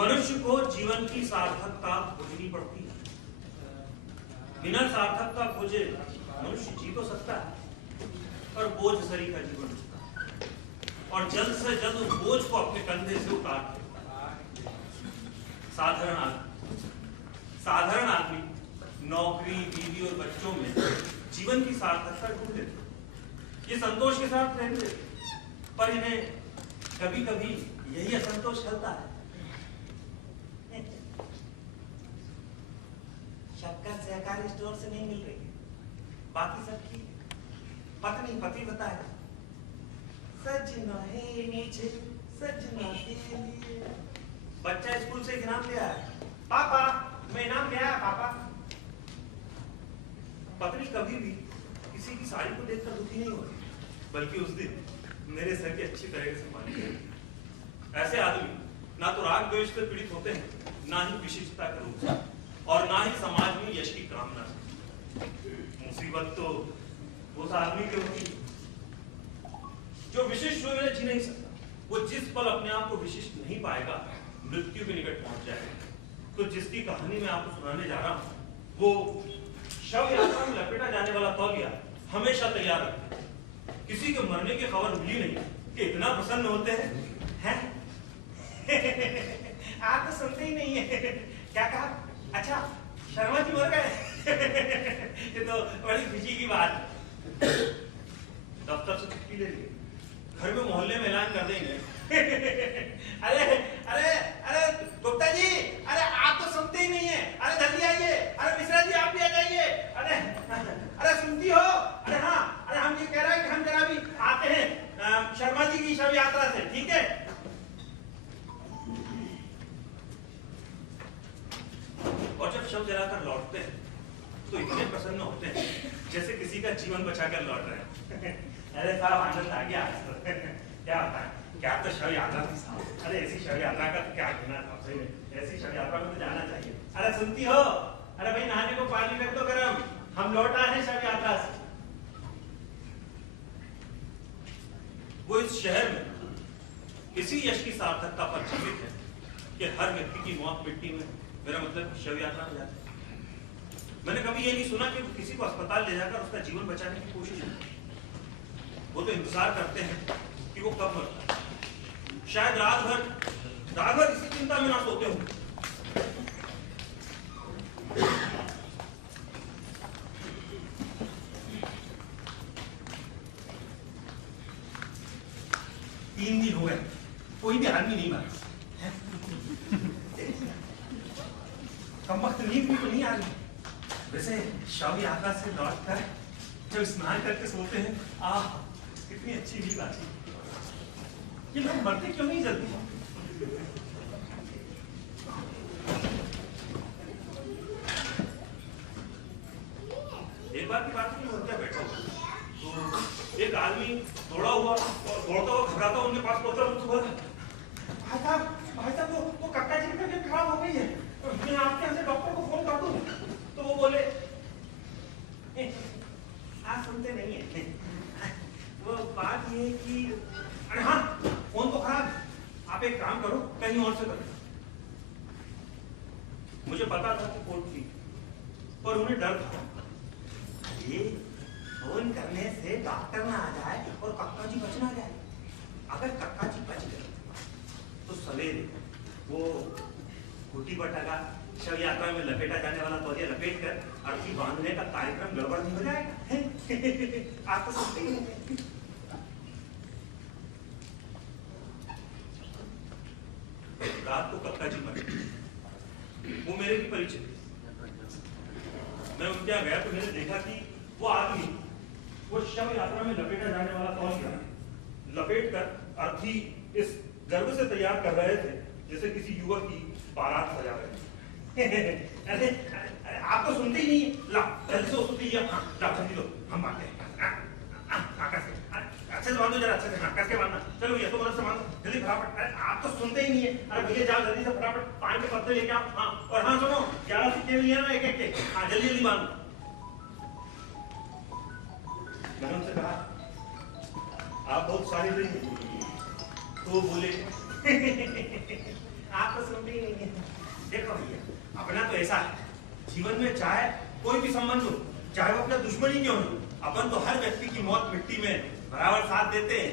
मनुष्य को जीवन की सार्थकता खोजनी पड़ती है। बिना सार्थकता खोजे मनुष्य जी तो सकता है, पर बोझ सरी का जीवन जीता है और जल्द से जल्द उस बोझ को अपने कंधे से उतार देता है। साधारण आदमी नौकरी, बीवी और बच्चों में जीवन की सार्थकता ढूंढ लेते, ये संतोष के साथ रहते, पर इन्हें कभी कभी यही असंतोष खलता है। शक्कर सहकारी स्टोर से नहीं मिल रही, बाकी सब ठीक है। पति बताए सजना है मुझे सजना के लिए। बच्चा स्कूल से इनाम ले आया, पापा मैं इनाम ले आया पापा। पत्नी कभी भी किसी की साड़ी को देखकर दुखी नहीं होती, बल्कि उस दिन मेरे सर की अच्छी तरह से मानी जाएगी। ऐसे आदमी ना तो राग द्वेष से पीड़ित होते हैं, ना ही विशिष्टता के रूप से, और ना ही समाज में यश की कामना से। मुसीबत तो उस आदमी की होती है जो विशिष्ट हुए जी नहीं सकता। वो जिस पल अपने आप को विशिष्ट नहीं पाएगा, मृत्यु के निकट पहुंच जाएगा। तो जिसकी कहानी मैं आपको सुनाने जा रहा हूं, वो शव यात्रा में लपेटा जाने वाला तौलिया हमेशा तैयार रखते हैं। किसी के मरने की खबर मिली नहीं कि इतना प्रसन्न होते हैं। आप तो सुनते ही नहीं है। क्या कहा? अच्छा शर्मा जी मर गए। ये तो बड़ी खुशी की बात है। दफ्तर से छुट्टी ले ली, घर में मोहल्ले में ऐलान कर देंगे। अरे अरे अरे गुप्ता जी, अरे आप तो सुनते ही नहीं है, अरे जल्दी आइए। अरे मिश्रा जी आप भी आ जाइए। अरे सुनती हो? अरे हाँ, अरे हम ये कह रहे हैं कि हम जरा भी आते हैं शर्मा जी की शव यात्रा से, ठीक है? और जब शव जलाकर लौटते हैं तो इतने प्रसन्न होते हैं जैसे किसी का जीवन बचाकर लौट रहे हैं। अरे साहब आनंद आ गया। क्या होता है, क्या तो शव यात्रा थी साहब। अरे ऐसी शव यात्रा का तो क्या कहना था, सही में ऐसी शव यात्रा में तो जाना चाहिए। अरे सुनती हो? अरे भाई नहाने को पानी रख दो गरम, हम लौट आए हैं शव यात्रा से। वो इस शहर में इसी यश की सार्थकता पर जीवित है कि हर व्यक्ति की मौत मिट्टी में, मेरा मतलब शव यात्रा में जाती है। मैंने कभी ये नहीं सुना कि किसी को अस्पताल ले जाकर उसका जीवन बचाने की कोशिश की। वो तो इंतजार करते हैं कि वो कब मरता है। शायद रात भर इसी चिंता में ना सोते हों। तीन दिन हो गए, कोई भी आदमी नहीं मरा। कम वक्त नींद भी तो नहीं आ रही। वैसे शव यात्रा से लौट कर जब स्नान करके सोते हैं, आह कितनी अच्छी नींद आती है। ये लोग मरते क्यों नहीं जल्दी? एक बार की बात नहीं, क्या बैठा हुआ तो एक आदमी दौड़ा हुआ और दौड़ता हुआ घबराता हुआ उनके पास पहुंचा। भाई साहब वो कक्का जी की तबीयत खराब हो गई है, मैं आपके यहाँ से डॉक्टर को फोन कर दूं? तो वो बोले आप सुनते नहीं है। वो बात ये कि अरे हाँ फोन तो खराब, आप एक काम करो कहीं और से करो। मुझे पता था कि कोर्ट थी, पर उन्हें डर था ये फोन करने से डॉक्टर ना आ जाए और कक्का जी बच ना जाए। अगर कक्का जी बच गए तो सवेरे वो घुटी बटागा शव यात्रा में लपेटा जाने वाला तौलिया लपेट कर अर्थी बांधने का कार्यक्रम गड़बड़ नहीं हो जाएगा। आप तो सुनते ही नहीं। रात को कक्का जी मरे, वो मेरे भी परिचित। मैं उनके यहाँ गया तो मैंने देखा कि वो आदमी वो शव यात्रा में लपेटा जाने वाला तौलिया लपेट कर अर्थी इस गर्भ से तैयार कर रहे थे जैसे किसी युवक की बारात सजा रहे थे। अरे आप तो सुनते ही नहीं। ला जल्दी से उसको हाँ ला जल्दी दो, हम बांधते हैं। अच्छे से बांधो जरा, अच्छे से हाँ कसके बांधना। चलो ये तो मदद से बांधो जल्दी फटाफट। अरे आप तो सुनते ही नहीं है। अरे भैया जाओ जल्दी से फटाफट पानी के पत्ते लेके आओ। हाँ और हाँ सुनो 11 सिक्के लिए ना एक एक के। हाँ जल्दी जल्दी बांधो। मैंने उनसे कहा आप बहुत सारी रही। तो बोले आप तो सुनते ही नहीं। जीवन में चाहे कोई भी संबंध हो, चाहे वो अपना दुश्मन ही क्यों हो, अपन तो हर व्यक्ति की मौत मिट्टी में बराबर साथ देते हैं।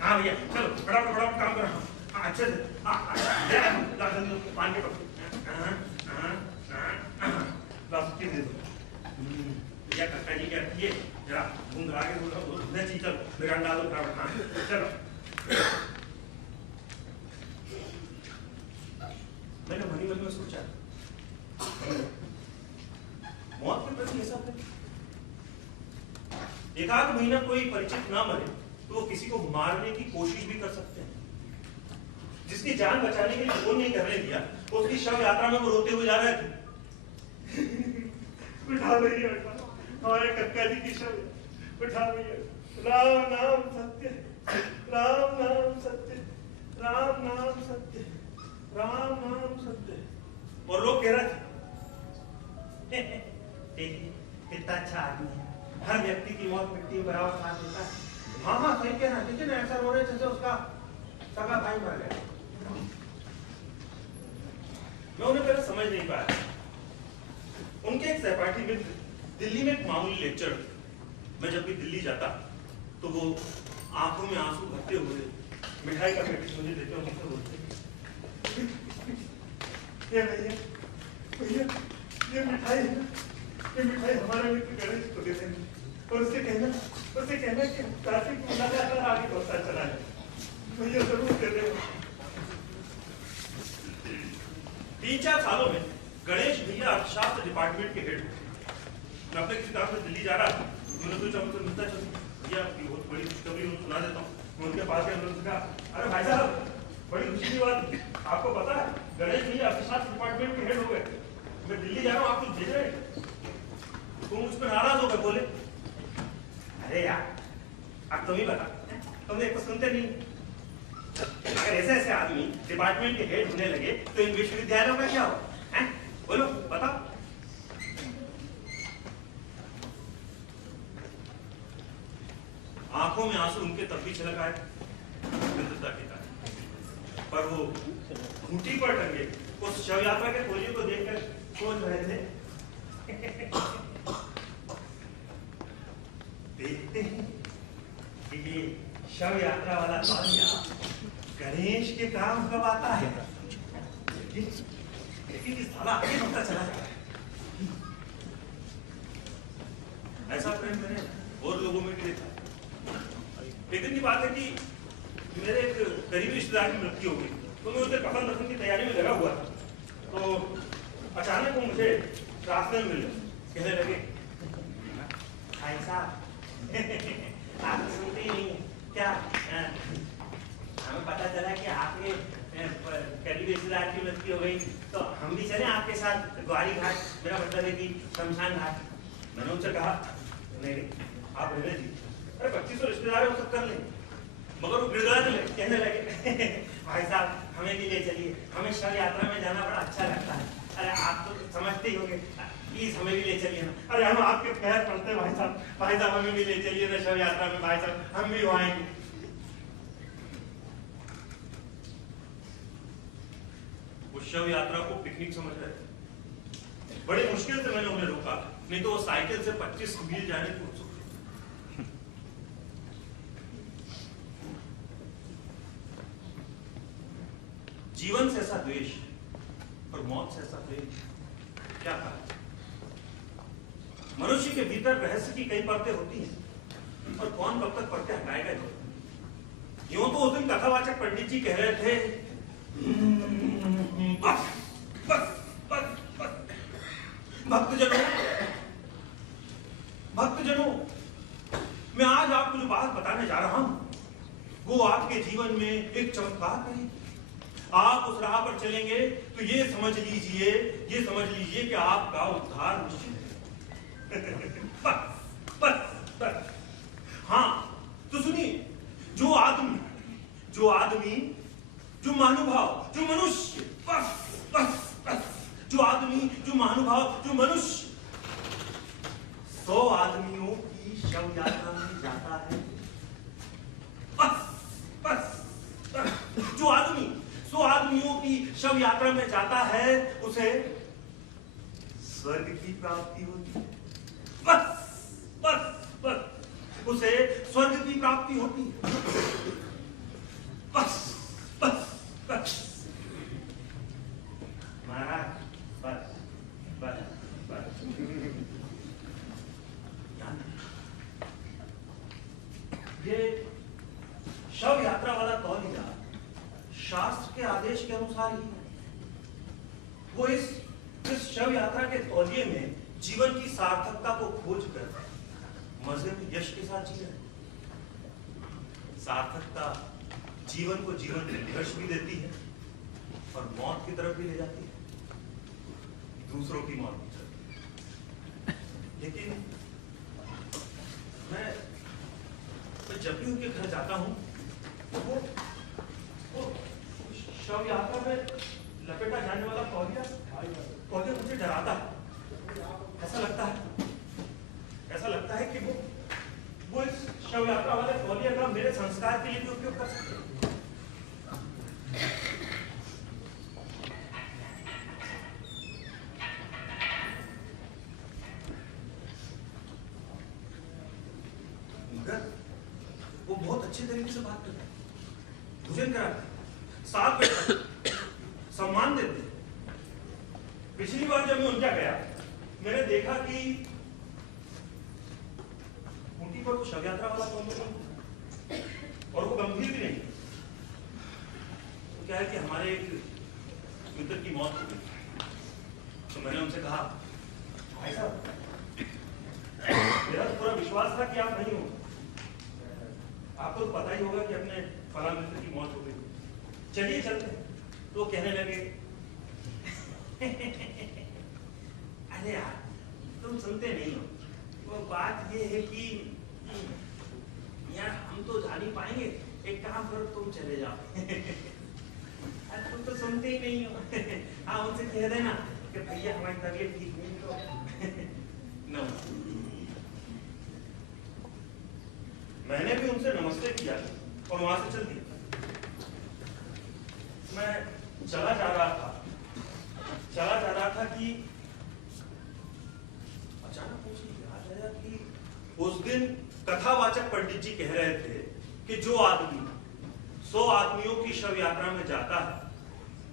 हाँ भैया चलो फटाफट फटाफट काम करो। हाँ अच्छे से पान के पकड़ो दे दो भैया। कक्का जी क्या रखिए जरा घूम आगे चलो बिगाड़ डालो फटाफट। हाँ चलो मैंने मनी मन में सोचा मौत के प्रति ऐसा एक आध महीना कोई परिचित ना मरे तो वो किसी को मारने की कोशिश भी कर सकते हैं। जिसकी जान बचाने के लिए वो नहीं करने दिया, उसकी शव यात्रा में वो रोते हुए जा रहे थे। उठा भैया हमारे कक्का जी की शव उठा भैया। राम नाम सत्य, राम नाम सत्य, राम नाम सत्य, राम नाम सत्य। और लोग कह रहे थे कितना अच्छा आदमी है, हर व्यक्ति की मौत मिट्टी बराबर साथ देता है। हाँ हाँ सही कह रहा है, देखिए ना ऐसा रो रहे जैसे उसका सगा भाई मर गया। मैं उन्हें पहले समझ नहीं पाया। उनके एक सहपाठी मित्र दिल्ली में एक मामूली लेक्चर, मैं जब भी दिल्ली जाता तो वो आंखों में आंसू भरते हुए मिठाई का पैकेट मुझे देते और मुझसे बोलते ये भैया भैया ये मिठाई है, ये मिठाई हमारे मित्र गणेश को देते हैं और उससे कहना कि ट्रैफिक में लगातार आगे बढ़ता चला है। भैया जरूर दे दे। 3-4 सालों में गणेश भैया अर्थशास्त्र डिपार्टमेंट के हेड। मैं अपने किसी काम से दिल्ली जा रहा था, मैंने सोचा मुझसे मिलता चल भैया बहुत बड़ी खुशखबरी सुना देता हूँ। मैं उनके पास गया, उन्होंने कहा अरे भाई साहब बड़ी खुशी की बात, आपको पता है गणेश भैया अर्थशास्त्र डिपार्टमेंट के हेड हो गए। मैं दिल्ली जा रहा हूँ, आप कुछ भेज रहे तुम मुझ पर नाराज हो गए। बोले अरे यार अब तुम ही बता, तुम एक तो सुनते नहीं। अगर ऐसे ऐसे आदमी डिपार्टमेंट के हेड होने लगे तो इन विश्वविद्यालयों का क्या हो? बोलो बताओ। आंखों में आंसू उनके तब भी छलक आए मित्रता के कारण, पर वो खूंटी पर टंगे उस शव यात्रा के खोलियों को देखकर सोच रहे थे देखते हैं कि ये शव यात्रा वाला तालिया गणेश के काम कब आता है। लेकिन इस साला आगे बढ़ता चला जाता है। ऐसा प्रेम मैंने और लोगों में भी देखा। एक दिन की बात है कि मेरे एक करीबी रिश्तेदार की मृत्यु हो गई, तो मैं उसे कफन दफन की तैयारी में लगा हुआ था। तो अचानक वो मुझे रास्ते में मिले, कहने लगे भाई साहब आप सुनते ही नहीं क्या, हमें पता चला कि आपके करीबी रिश्तेदार की मृत्यु हो गई, तो हम भी चले आपके साथ ग्वारी घाट, मेरा मतलब है कि शमशान घाट। मैंने उनसे कहा नहीं आप रहने दीजिए, अरे 2500 रिश्तेदार है वो सब कर लें। मगर वो गिड़गिड़ाने लगे, कहने लगे भाई साहब हमें भी ले चलिए, हमें शव यात्रा में जाना बड़ा अच्छा लगता है। अरे आप तो समझते ही होंगे, प्लीज हमें भी ले चलिए ना। अरे हम आपके पैर पड़ते हैं भाई साहब हमें भी ले चलिए ना शव यात्रा में, भाई साहब हम भी आएंगे। वो शव यात्रा को पिकनिक समझ रहे थे। बड़े मुश्किल से मैंने उन्हें रोका, नहीं तो वो साइकिल से 25 मील जाने को उत्सुक थे। जीवन से ऐसा द्वेष और मौत से ऐसा प्रेम क्या कहा? मनुष्य के भीतर रहस्य की कई परतें होती हैं और कौन कब तक परतें हटाएगा। यूं तो उस दिन कथावाचक पंडित जी कह रहे थे बस बस बस बस भक्तजनों मैं आज आपको जो बात बताने जा रहा हूं वो आपके जीवन में एक चमत्कार करेगी। आप उस राह पर चलेंगे तो ये समझ लीजिए कि आपका उद्धार निश्चित है। बस बस बस हाँ तो सुनिए, जो आदमी जो महानुभाव जो मनुष्य बस बस बस जो आदमी जो महानुभाव जो मनुष्य 100 आदमियों की शव यात्रा में जाता है। बस बस बस जो आदमी 100 आदमियों की शव यात्रा में जाता है उसे स्वर्ग की प्राप्ति होती है। बस बस बस उसे स्वर्ग की प्राप्ति होती है। बस बस बस महाराज, बस बस बस। ये शव यात्रा वाला तौलिया शास्त्र के आदेश के अनुसार ही है। वो इस शव यात्रा के तौलिए में जीवन की सार्थकता को खोज कर मजे में यश के साथ जी रहे। सार्थकता जीवन को जीवन में संघर्ष भी देती है और मौत की तरफ भी ले जाती है, दूसरों की मौत की तरफ। लेकिन मैं जब भी उनके घर जाता हूं तो वो शव यात्रा में लपेटा जाने वाला तौलिया मुझे डराता है। ऐसा लगता है कि वो इस शव यात्रा वाले तौलिया का मेरे संस्कार के लिए भी उपयोग कर सकते हैं। वो बहुत अच्छे तरीके से बात करते हैं, भोजन कराते हैं, साथ बैठते, सम्मान देते हैं। पिछली बार जब मैं उनका गया, मैंने देखा कि उनकी पर वो शव यात्रा वाला तौलिया और वो गंभीर भी नहीं। तो क्या है कि हमारे एक मित्र की मौत हो गई, तो मैंने उनसे कहा, भाई साहब, मेरा पूरा विश्वास था कि आप नहीं हो, आपको तो पता ही होगा कि अपने फला मित्र की मौत हो गई, चलिए चलते हैं। तो कहने लगे, अरे यार तुम सुनते नहीं हो, वो बात ये है कि यार हम तो जा नहीं पाएंगे, एक काम करो तुम चले जाओ। अरे तुम तो सुनते ही नहीं हो। हाँ, उनसे कह देना कि भैया हमारी तबीयत ठीक नहीं तो न। मैंने भी उनसे नमस्ते किया और वहां से चल दिया। मैं चला जा रहा था कि अचानक मुझे याद आया कि उस दिन कथावाचक पंडित जी कह रहे थे कि जो आदमी 100 आदमियों की शव यात्रा में जाता है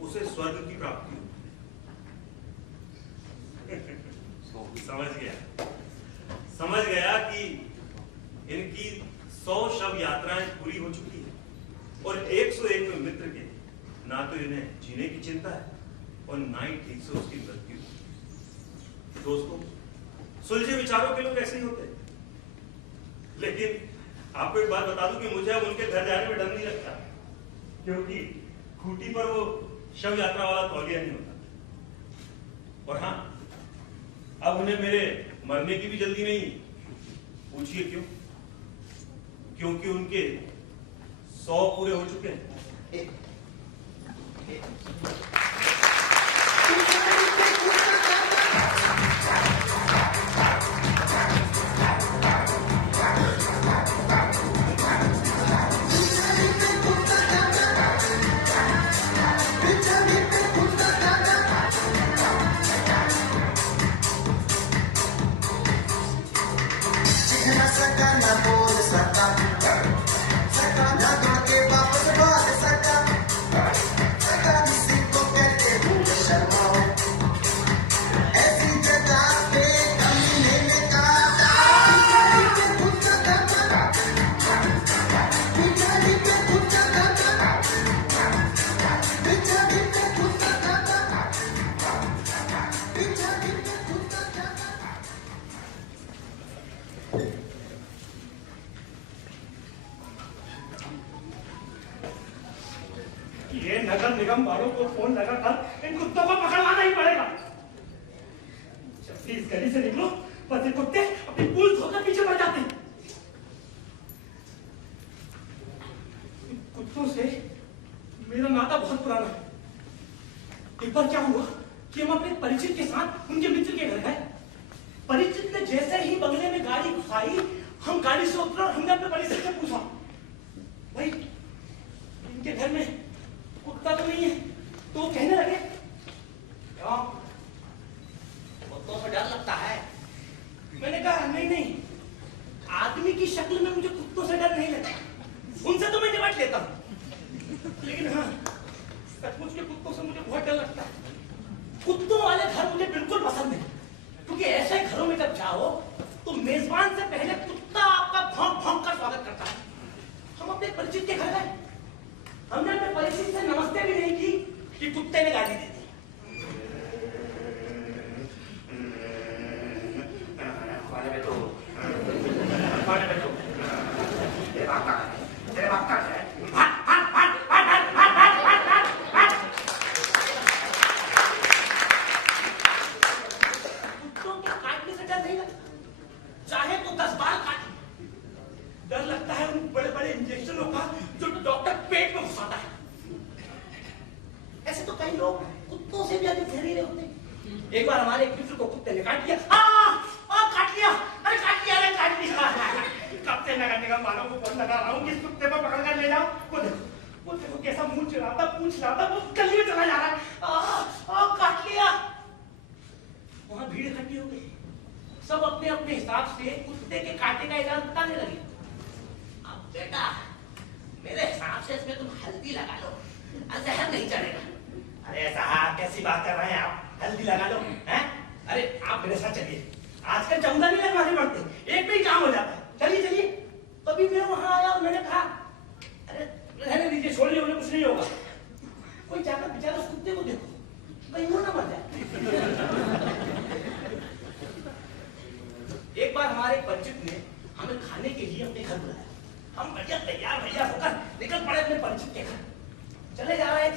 उसे स्वर्ग की प्राप्ति होती है। समझ गया कि इनकी 100 शव यात्राएं पूरी हो चुकी है और 101वें मित्र के ना तो इन्हें जीने की चिंता है और ना ही ठीक से उसकी मृत्यु। दोस्तों, सुलझे विचारों के लोग ऐसे ही होते हैं। लेकिन आपको एक बात बता दूं कि मुझे अब उनके घर जाने में डर नहीं लगता, क्योंकि खूंटी पर वो शव यात्रा वाला तौलिया नहीं होता। और हाँ, अब उन्हें मेरे मरने की भी जल्दी नहीं। पूछिए क्यों? क्योंकि उनके 100 पूरे हो चुके हैं। ये नगर निगम वालों को फोन लगाकर इन कुत्तों को पकड़वाना ही पड़ेगा। जब इस गली से निकलो बस ये कुत्ते अपनी पूल धोकर पीछे पड़ जाते हैं। कुत्तों से मेरा नाता बहुत पुराना है। एक बार क्या हुआ कि हम अपने परिचित के साथ उनके मित्र के घर गए। परिचित ने जैसे ही बंगले में गाड़ी घुसाई, हम गाड़ी से उतरे और हमने अपने परिचित से पूछा, भाई इनके घर में कुत्ता तो नहीं है? तो कहने लगे, कुत्तों से से मुझे बहुत डर लगता है। कुत्तों वाले घर मुझे बिल्कुल पसंद नहीं, क्योंकि ऐसे घरों में जब जाओ तो मेजबान से पहले कुत्ता आपका भौंक भौंक कर स्वागत करता है। हम अपने परिचित के घर गए, हमने अपने परिचित से नमस्ते भी नहीं की कि कुत्ते ने गाली दे दी। कुत्तों के काटने से डर नहीं लगता, चाहे तो 10 बार काटे। डर लगता है उन बड़े बड़े इंजेक्शनों का जो डॉक्टर पेट में घुसाता है। ऐसे तो कई लोग कुत्तों से भी अधिक जहरीले होते हैं। एक बार हमारे एक मित्र को कुत्ते ने काट लिया। काट लिया, अरे काट लिया, अरे काट लिया। कब से मैं करने का मानो को फोन लगा रहा हूँ कि इस कुत्ते को पकड़ कर ले जाओ। वो देखो कैसा मुंह चिढ़ाता, पूछ लाता, वो गली में चला जा रहा है। काट लिया। वहां भीड़ इकट्ठी हो गई, सब अपने अपने हिसाब से कुत्ते के काटे का इलाज बताने लगे। अब बेटा मेरे हिसाब से इसमें तुम हल्दी लगा लो, जहर नहीं चलेगा। अरे साहब कैसी बात कर रहे हैं आप, हल्दी लगा लो हैं? अरे आप मेरे साथ चलिए, आजकल 14 नहीं लगवाने पड़ते, एक में ही काम हो जाता है। चलिए चलिए। तभी मैं वहां आया और मैंने कहा अरे रहने दीजिए, छोड़िए, उन्हें कुछ नहीं होगा। कोई जाकर बेचारा उस कुत्ते को देखो, कहीं वो ना मर जाए। एक बार हमारे परिचित ने हमें खाने के लिए अपने घर बुलाया। हम बढ़िया तैयार भैया होकर निकल पड़े अपने परिचित के घर। चले जा रहे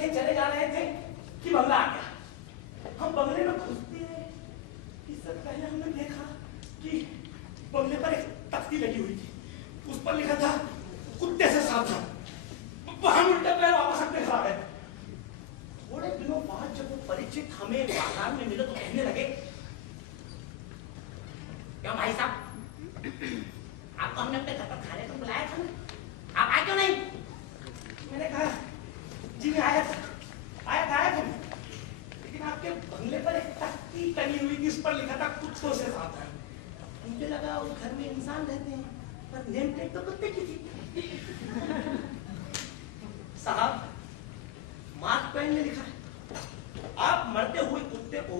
थे कि बंगला आ गया। हम बंगले में घुसते इससे पहले हमने देखा कि बंगले पर एक तख्ती लगी हुई थी, उस पर लिखा था कुत्ते से सावधान। हम उल्टे पैर वापस अपने घर आ गए। थोड़े दिनों बाद जब वो परिचित हमें बाजार में मिले तो कहने लगे, क्या भाई साहब आपको हमने अपने घर पर खाने को बुलाया था ना, आप आए क्यों नहीं? मैंने कहा जी मैं आया था, लेकिन आपके बंगले पर एक तख्ती टंगी हुई थी, इस पर लिखा था कुत्तों से सावधान। मुझे लगा उस घर में इंसान रहते हैं, पर नेम प्लेट तो कुत्ते की थी। साहब मार्क ट्वेन ने लिखा है, आप मरते हुए कुत्ते को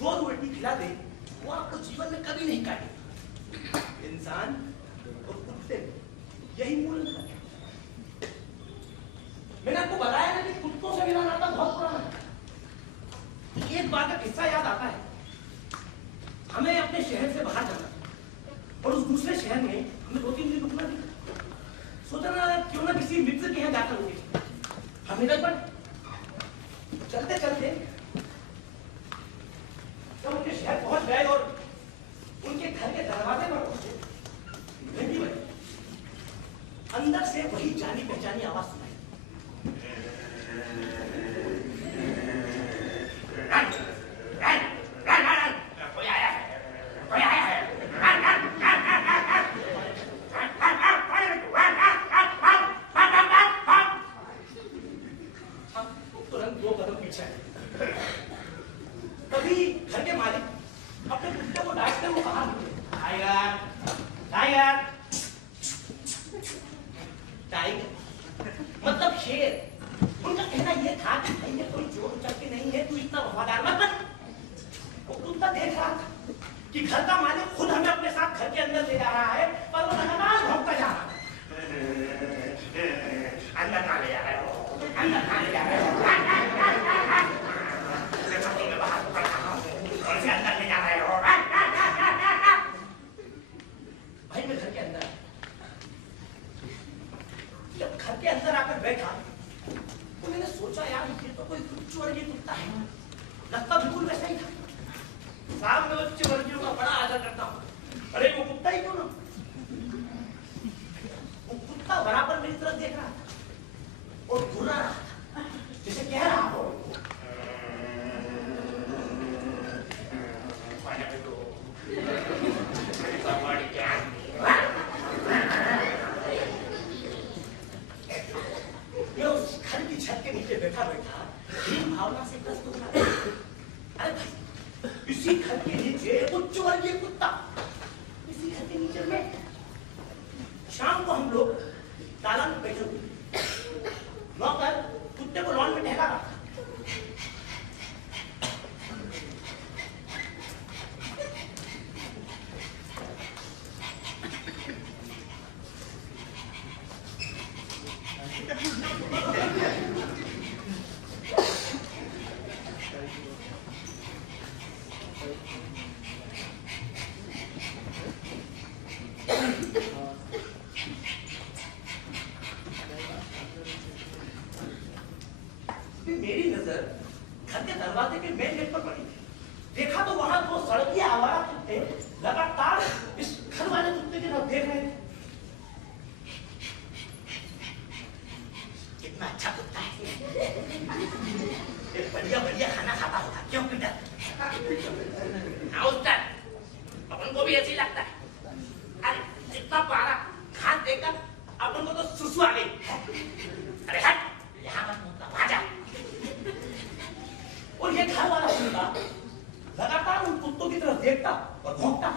2 रोटी खिला दे, वो आपको जीवन में कभी नहीं काटेगा। इंसान और कुत्ते यही मूल अंतर है। मैंने आपको बताया ना कि कुत्तों से मेरा नाता बहुत पुराना है। एक बार का किस्सा याद आता है, हमें अपने शहर से बाहर जाना था और उस दूसरे शहर में हमें 2-3 दिन रुकना था। सोचा ना क्यों ना किसी मित्र के यहाँ जाकर रुके। हम निकल पड़े। चलते चलते जब उनके शहर पहुंच गए और उनके घर के दरवाजे पर पहुंचे, घंटी बजी। अंदर से वही जानी पहचानी आवाज सुनाई। कोई आया है, कोई आया है। तुरंत 2 कदम पीछे। तभी घर के मालिक अपने कुत्ते को डांटते हुए कहा, टाइगर मतलब शेर। उनका कहना यह था कि भाई ये कोई चोर उचक्के नहीं है, तू इतना वफादार मत बन। वो कुत्ता देख रहा था कि घर का मालिक खुद हमें अपने साथ घर के अंदर ले जा रहा है, पर वो लगातार भौंकता जा रहा है। अंदर कहाँ ले जा रहे हो, अंदर कहाँ ले जा रहे हो, मैं बाहर पकड़ रहा हूँ और इसे अंदर ले जा रहे हो। भाई मैं घर के अंदर, जब घर के अंदर आकर बैठा तो मैंने सोचा यार ये तो कोई उच्च वर्गीय कुत्ता है, लगता बिल्कुल वैसा ही था। साहब मैं उच्च वर्गीयों का बड़ा आदर करता हूँ, अरे वो कुत्ता ही क्यों ना। वो कुत्ता बराबर मेरी तरफ देख रहा था और घुरा रहा था, जैसे कह रहा हो घर की छत के नीचे बैठा भावना से ग्रस्त हो रहा है। अरे भाई इसी घर के नीचे उच्च वर्गीय कुत्ता, इसी घर के नीचे में। शाम को हम लोग तालाब में बैठे हुए, नौकर कुत्ते को लॉन में टहला रहा था। घर के दरवाजे के मेन गेट पर पड़ी थी। देखा तो वहां दो सड़की आवारा कुत्ते लगातार इस घर वाले कुत्ते की तरफ देख रहे थे। कितना अच्छा कुत्ता है, बढ़िया बढ़िया खाना खाता होगा, क्यों पीटर? अपन को भी ऐसे ही लगता है। अरे इतना प्यारा घास देखकर अपन को तो सुसु आ गई। अरे हट, यहाँ मत मुद्दा, भाजा। और ये घर वाला कुत्ता लगातार उन कुत्तों की तरफ देखता और भौंकता।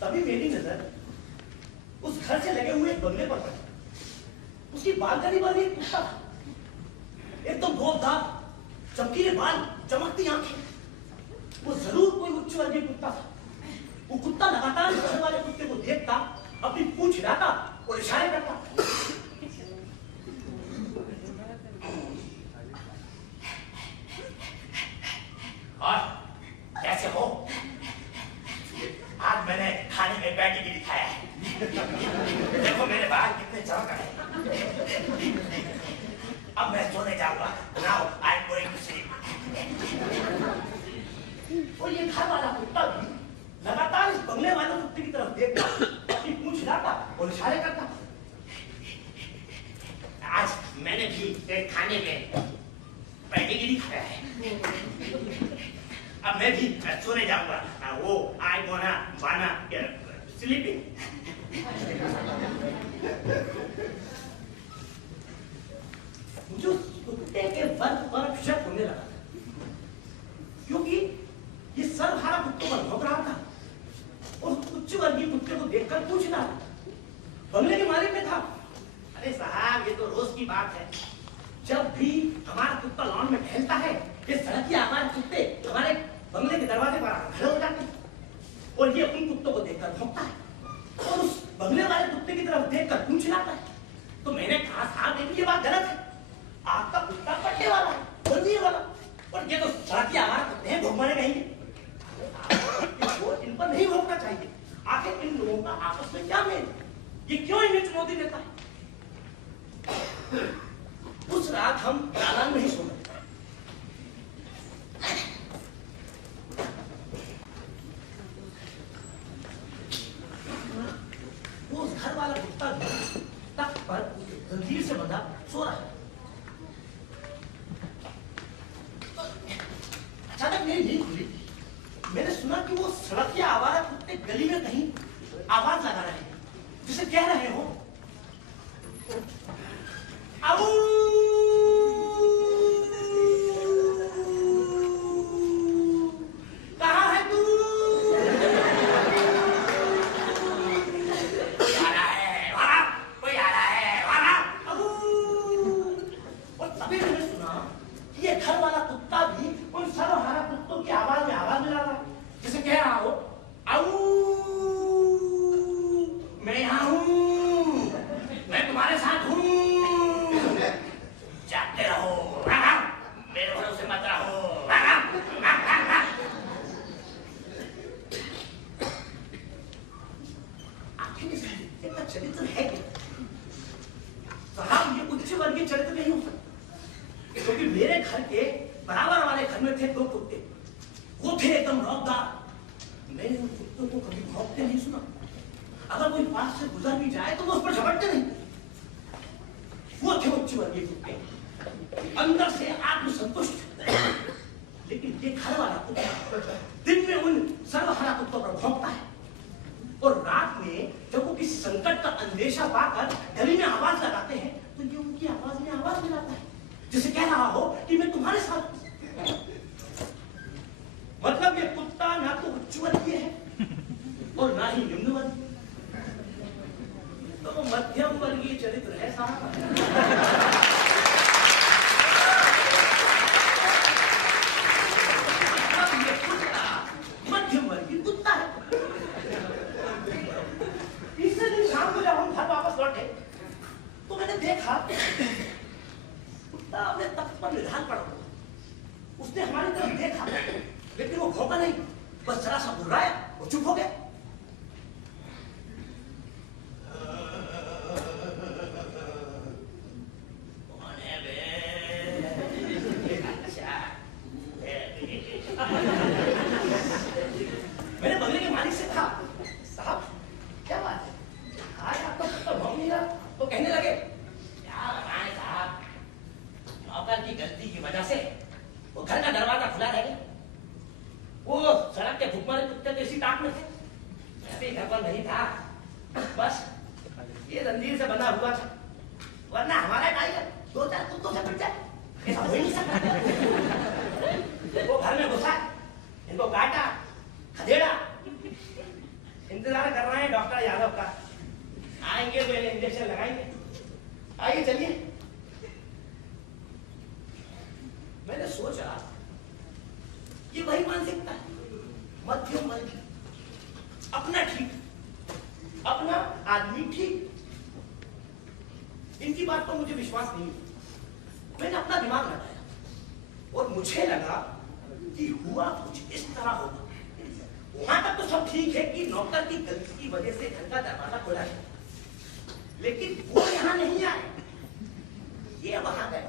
तभी मेरी नजर उस घर से लगे हुए एक बंगले पर पड़ी। उसकी बालकनी पर भी एक कुत्ता था, एकदम गोलदार, चमकीले बाल, चमकती आंखें। वो जरूर कोई उच्च वर्गीय कुत्ता था। वो कुत्ता लगातार घर वाले कुत्ते को देखता, अपनी पूंछ हिलाता और इशारे करता। और कैसे हो? आज मैंने खाने में पैटी भी दिखाया है। देखो मेरे बाल कितने चमक रहे हैं। अब मैं सोने जाऊंगा। Now I'm going to sleep. और ये घर वाला कुत्ता भी लगातार इस बंगले वाले कुत्ते की तरफ देखता, अपनी पूंछ हिलाता और इशारे करता। आज मैंने भी एक खाने में पेडिग्री खाया है। अब मैं भी सोने जाऊंगा। वो आई गोना बाना स्लीपिंग। मुझे उस कुत्ते के वर्ग पर शक होने लगा, क्योंकि ये सर्वहारा कुत्तों पर भौंक रहा था और उच्च वर्गीय कुत्ते को देखकर पूछ रहा था। बंगले के मालिक में था। अरे साहब, ये तो रोज की बात है। जब भी हमारा कुत्ता लॉन में टहलता है, ये सड़क के आकार कुत्ते हमारे बंगले के दरवाजे पर खड़े हो जाते हैं और ये उन कुत्तों को देखकर भौंकता है और उस बंगले वाले कुत्ते की तरफ देखकर पूंछ हिलाता है। तो मैंने कहा, साहब ये बात गलत है। आपका कुत्ता पट्टे वाला है, बंदी वाला, और ये तो सड़क के आकार कुत्ते हैं, भौंकने नहीं। वो इन पर नहीं भौंकना चाहिए। आखिर इन लोगों का आपस में क्या मेल? ये क्यों इन्हें चुनौती देता है? उस रात हम दालान में ही सो गए। वो उस घर वाला कुत्ता तख्त पर जंजीर से बंधा सो रहा है। अचानक मेरी नींद खुली। मैंने सुना कि वो सड़क के आवारा कुत्ते गली में कहीं आवाज लगा रहे हैं, जिसे कह रहे हो, आऊ कहाँ है तू? कोई आ रहा है, आऊ। और तभी मैंने सुना कि ये घर वाला कुत्ता भी उन सर्वहारा कुत्तों की आवाज में आवाज मिला रहा है, जिसे कह रहा हो, आऊ मैं यहाँ हूँ, मैं तुम्हारे साथ हूँ, जागते रहो, मेरे भरोसे मत रहो। आखिर इस कुत्ते का चरित्र है क्या? साहब, ये उच्च वर्गीय चरित्र नहीं हो सकता, क्योंकि मेरे घर के बराबर वाले घर में थे दो कुत्ते। वो थे एकदम रौबदार। मैंने उन कुत्तों को कभी भौंकते नहीं सुना। अगर कोई पास से गुजर भी जाए तो वो उस पर झपटते नहीं। वो थे उच्च वर्गीय कुत्ते, अंदर से आत्मसंतुष्ट। लेकिन ये घर वाला कुत्ता दिन में उन सर्वहारा कुत्तों पर भौंकता है और रात में जब वो किसी संकट का अंदेशा पाकर गली में आवाज लगाते हैं, तो ये उनकी आवाज में आवाज मिलाता है, जिसे कह रहा हो कि मैं तुम्हारे साथ हूं। मतलब ये कुत्ता ना तो उच्च वर्गीय है और ना ही निम्न वर्गीय, तो मध्यम वर्गीय चरित्र है साहब। ये कुत्ता मध्यम वर्गीय कुत्ता है। तीसरे दिन शाम को जब हम घर वापस लौटे तो मैंने देखा कुत्ता अपने तख्त पर निधान पड़ा। उसने हमारी तरफ देखा, लेकिन वो भौंका नहीं, बस बस जरा सा घुर्राया वो चुप हो गया। मैंने बंगले के मालिक से कहा, साहब क्या बात है, आज आप तो भौंक नहीं रहा। तो कहने लगे, क्या बताएं साहब, नौकर की गलती की वजह से वो घर का दरवाजा खुला रह गया। वो सड़क के भुखमरे कुत्ते तो इसी ताक में थे, मैं भी घर पर नहीं था, बस ये जंजीर से बंधा हुआ था, वरना हमारा टाइगर 2-4 कुत्तों से पिट जाए, ऐसा हो ही नहीं सकता। वो घर में घुसा, इनको काटा, खदेड़ा, इंतजार कर रहे हैं डॉक्टर यादव का, आएंगे तो इन्हें इंजेक्शन लगाएंगे। आइए चलिए। मैंने सोचा ये वही मानसिकता है, मध्यम वर्ग, अपना ठीक, अपना आदमी ठीक। इनकी बात पर मुझे विश्वास नहीं। मैंने अपना दिमाग लगाया और मुझे लगा कि हुआ कुछ इस तरह होगा। वहां तक तो सब ठीक है कि नौकर की गलती की वजह से घर का दरवाजा खुला है, लेकिन वो यहां नहीं आए, ये वहां गए।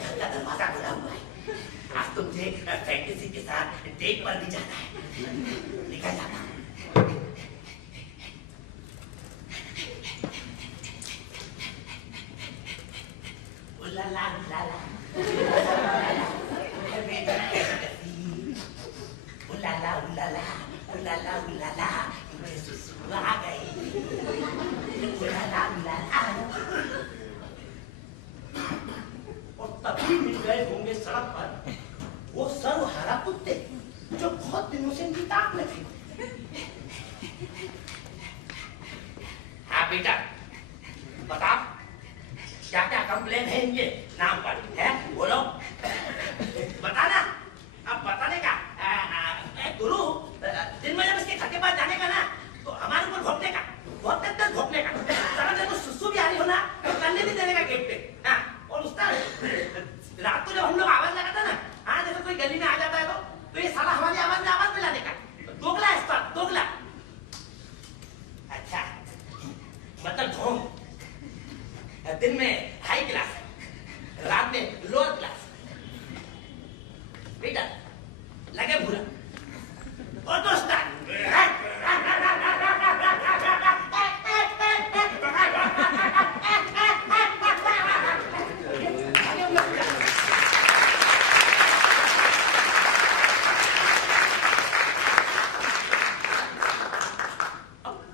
घर का दरवाजा खुला हुआ है, आज तो मुझे फैंटेसी के साथ डेट पर भी जाना है, निकल जाना। उलाला उलाला उलाला उलाला उलाला उलाला मैं सुसु आ गई, उलाला उलाला। और तभी मिल गए होंगे सड़क पर वो सर्वहारा कुत्ते जो बहुत दिनों से इनकी ताक में थे। हाँ बेटा बता, क्या क्या कंप्लेन है इनके नाम पर है, बोलो बता ना। अब बताने का गुरु, दिन में जब इसके घर के पास जाने का ना तो हमारे ऊपर भोंकने का, बहुत तक भोंकने का, जब सुसु भी आ रही हो ना तो करने भी देने का गेट पे। हाँ, और उसका रात को जब हम लोग आवाज लगाता ना, हाँ जैसे कोई गली में आ जाता है तो ये साला हमारी आवाज में आवाज मिलाने का, दोगला है इसका, दोगला। अच्छा मतलब भोंक, दिन में हाई क्लास, रात में लोअर क्लास। बेटा लगे भूरा और दोस्त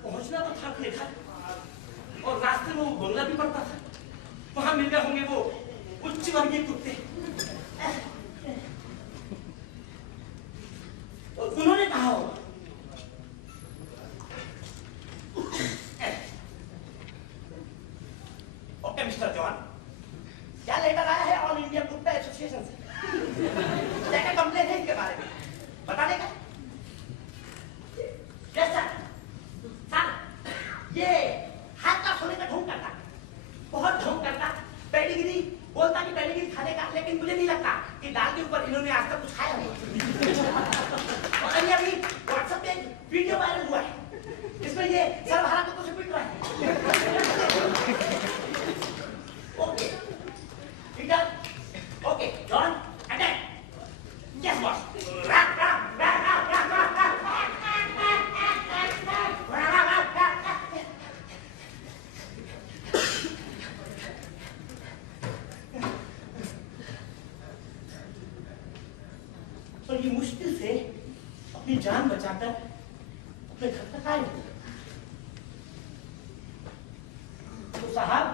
पहुंचना तो था अपने घर, और रास्ते में वो बंगला भी पड़ता था, वहां मिल गए होंगे वो उच्च वर्गीय कुत्ते। और उन्होंने कहा होगा, ओके मिस्टर जॉन, क्या लेटर आया है ऑल इंडिया कुत्ता एसोसिएशन से, क्या क्या कंप्लेन है इनके बारे में बता देगा? कैसा सर, ये हाथ का सोने का ढोंग करता, बहुत ढोंग करता, पेडिग्री बोलता कि पेडिग्री खाने का, लेकिन मुझे नहीं लगता कि दाल के ऊपर इन्होंने आज तक कुछ खाया नहीं। और अभी व्हाट्सएप पे वीडियो वायरल हुआ है, इसमें ये सर्वहारा कुत्तों से पिट रहा है। ओके ठीक है, okay John attack, yes boss. और ये मुश्किल से अपनी जान बचाकर अपने घर तक आए। तो साहब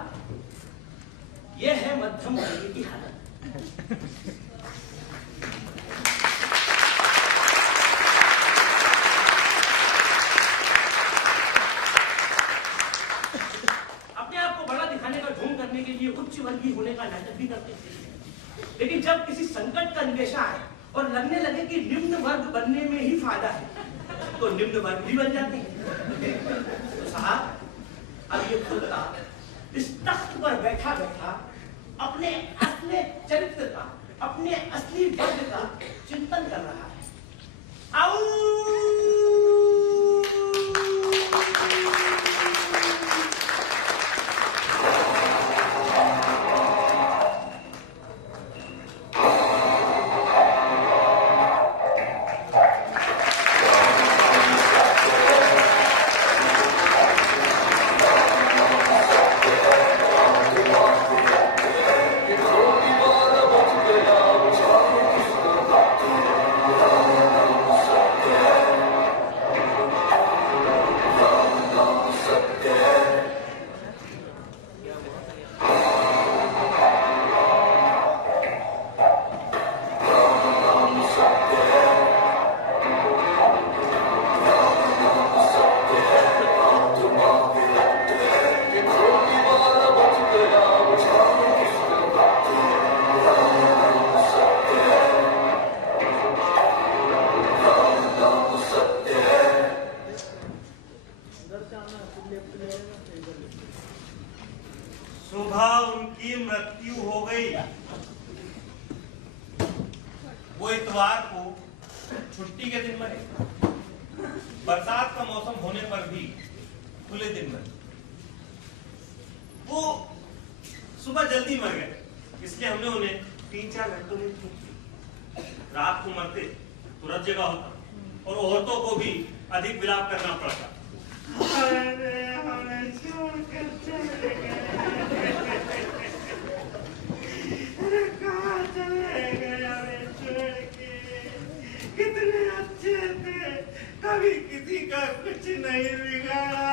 ये है मध्यम वर्ग की हालत। अपने आप को बड़ा दिखाने का ढोंग करने के लिए उच्च वर्गीय होने का नाटक भी करते थे, लेकिन जब किसी संकट का निवेशा आए और लगने लगे कि निम्न वर्ग बनने में ही फायदा है, तो निम्न वर्ग भी बन जाते हैं। तो साहब अब ये खुद इस तख्त पर बैठा बैठा अपने असली चरित्र का, अपने असली वर्ग का चिंतन कर रहा है। आओ सुबह उनकी मृत्यु हो गई। वो इतवार को छुट्टी के दिन मरे, बरसात का मौसम होने पर भी खुले दिन मरे। वो सुबह जल्दी मर गए, इसलिए हमने उन्हें 3-4 घंटों में छूट दी। रात को मरते तुरंत जगह होता और औरतों को भी अधिक विलाप करना पड़ता। हमें छोड़कर चले गए, कहाँ चले गए हमें छोड़ के? कितने अच्छे थे, कभी किसी का कुछ नहीं बिगाड़ा।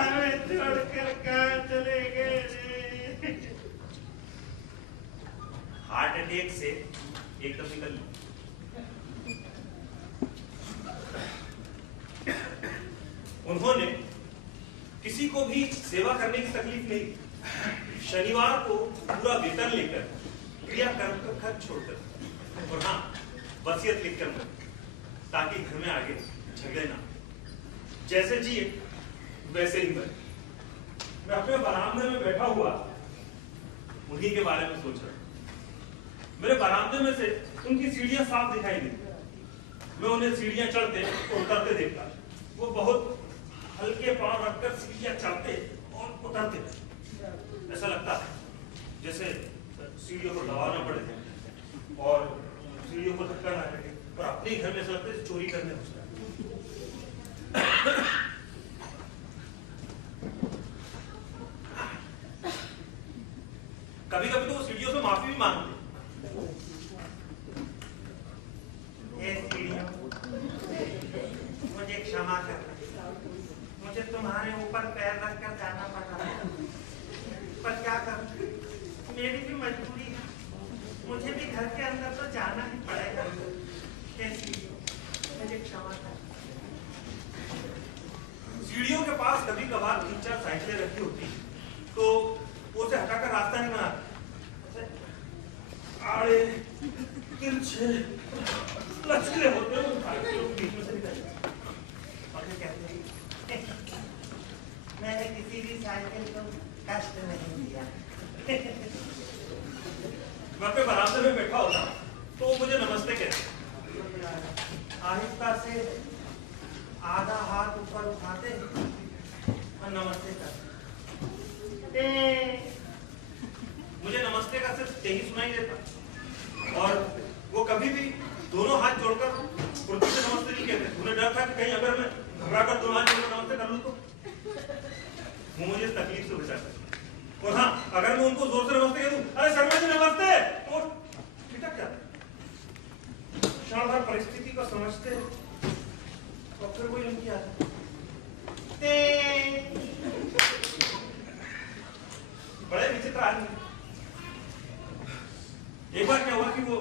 हमें छोड़कर कहाँ चले गए रे? हार्ट अटैक से एकदम निकल। उन्होंने किसी को भी सेवा करने की तकलीफ नहीं। शनिवार को पूरा वेतन लेकर क्रियाकर्म का खर्च छोड़कर और हाँ वसीयत लिखकर मरे, ताकि घर में आगे झगड़े ना। जैसे जिए वैसे ही मरे। मैं अपने बरामदे में बैठा हुआ उन्हीं के बारे में सोच रहा। मेरे बरामदे में से उनकी सीढ़ियां साफ दिखाई देती। मैं उन्हें सीढ़ियां चढ़ते और उतरते देखता। वो बहुत हल्के पांव रखकर सीढ़ियां चढ़ते और उतरते। ऐसा लगता है जैसे सीढ़ियों को दबाना पड़े और सीढ़ियों को धक्का ना लगे, और अपने घर में ऐसा लगता है चोरी करने घुस रहा है। कभी कभी तो वो सीढ़ियों से माफी भी मांगते। मुझे क्षमा कर, मुझे तुम्हारे ऊपर पैर रखकर जाना पड़ रहा है, पर क्या करूं, मेरी भी मजबूरी है। मुझे भी घर के अंदर तो जाना ही पड़ेगा। कैसी मुझे क्षमा कर। सीढ़ियों के पास कभी कभार 3-4 साइकिलें रखी होती तो उसे हटाकर रास्ता नहीं बना, आड़े तिरछे लचके होते हैं, बीच में से निकल और फिर कहते हैं मैंने किसी भी साइकिल को कष्ट नहीं दिया। मैं अपने बरामदे में बैठा होता तो वो मुझे नमस्ते कहते। आहिस्ता से आधा हाथ ऊपर उठाते और नमस्ते करते। मुझे नमस्ते का सिर्फ यही सुनाई देता, और वो कभी भी दोनों हाथ जोड़कर फुर्ती से नमस्ते नहीं कहते। उन्हें डर था कि कहीं अगर मैं घबरा कर दोनों हाथ जोड़कर नमस्ते कर लूं तो वो मुझे तकलीफ से बचाता। और हाँ, अगर मैं उनको जोर से नमस्ते कह दूं, अरे शर्मा जी नमस्ते, तो ठिठक जाते। क्षण भर परिस्थिति को समझते और फिर वही उनकी आदत। बड़े विचित्र आदमी। एक बार क्या हुआ कि वो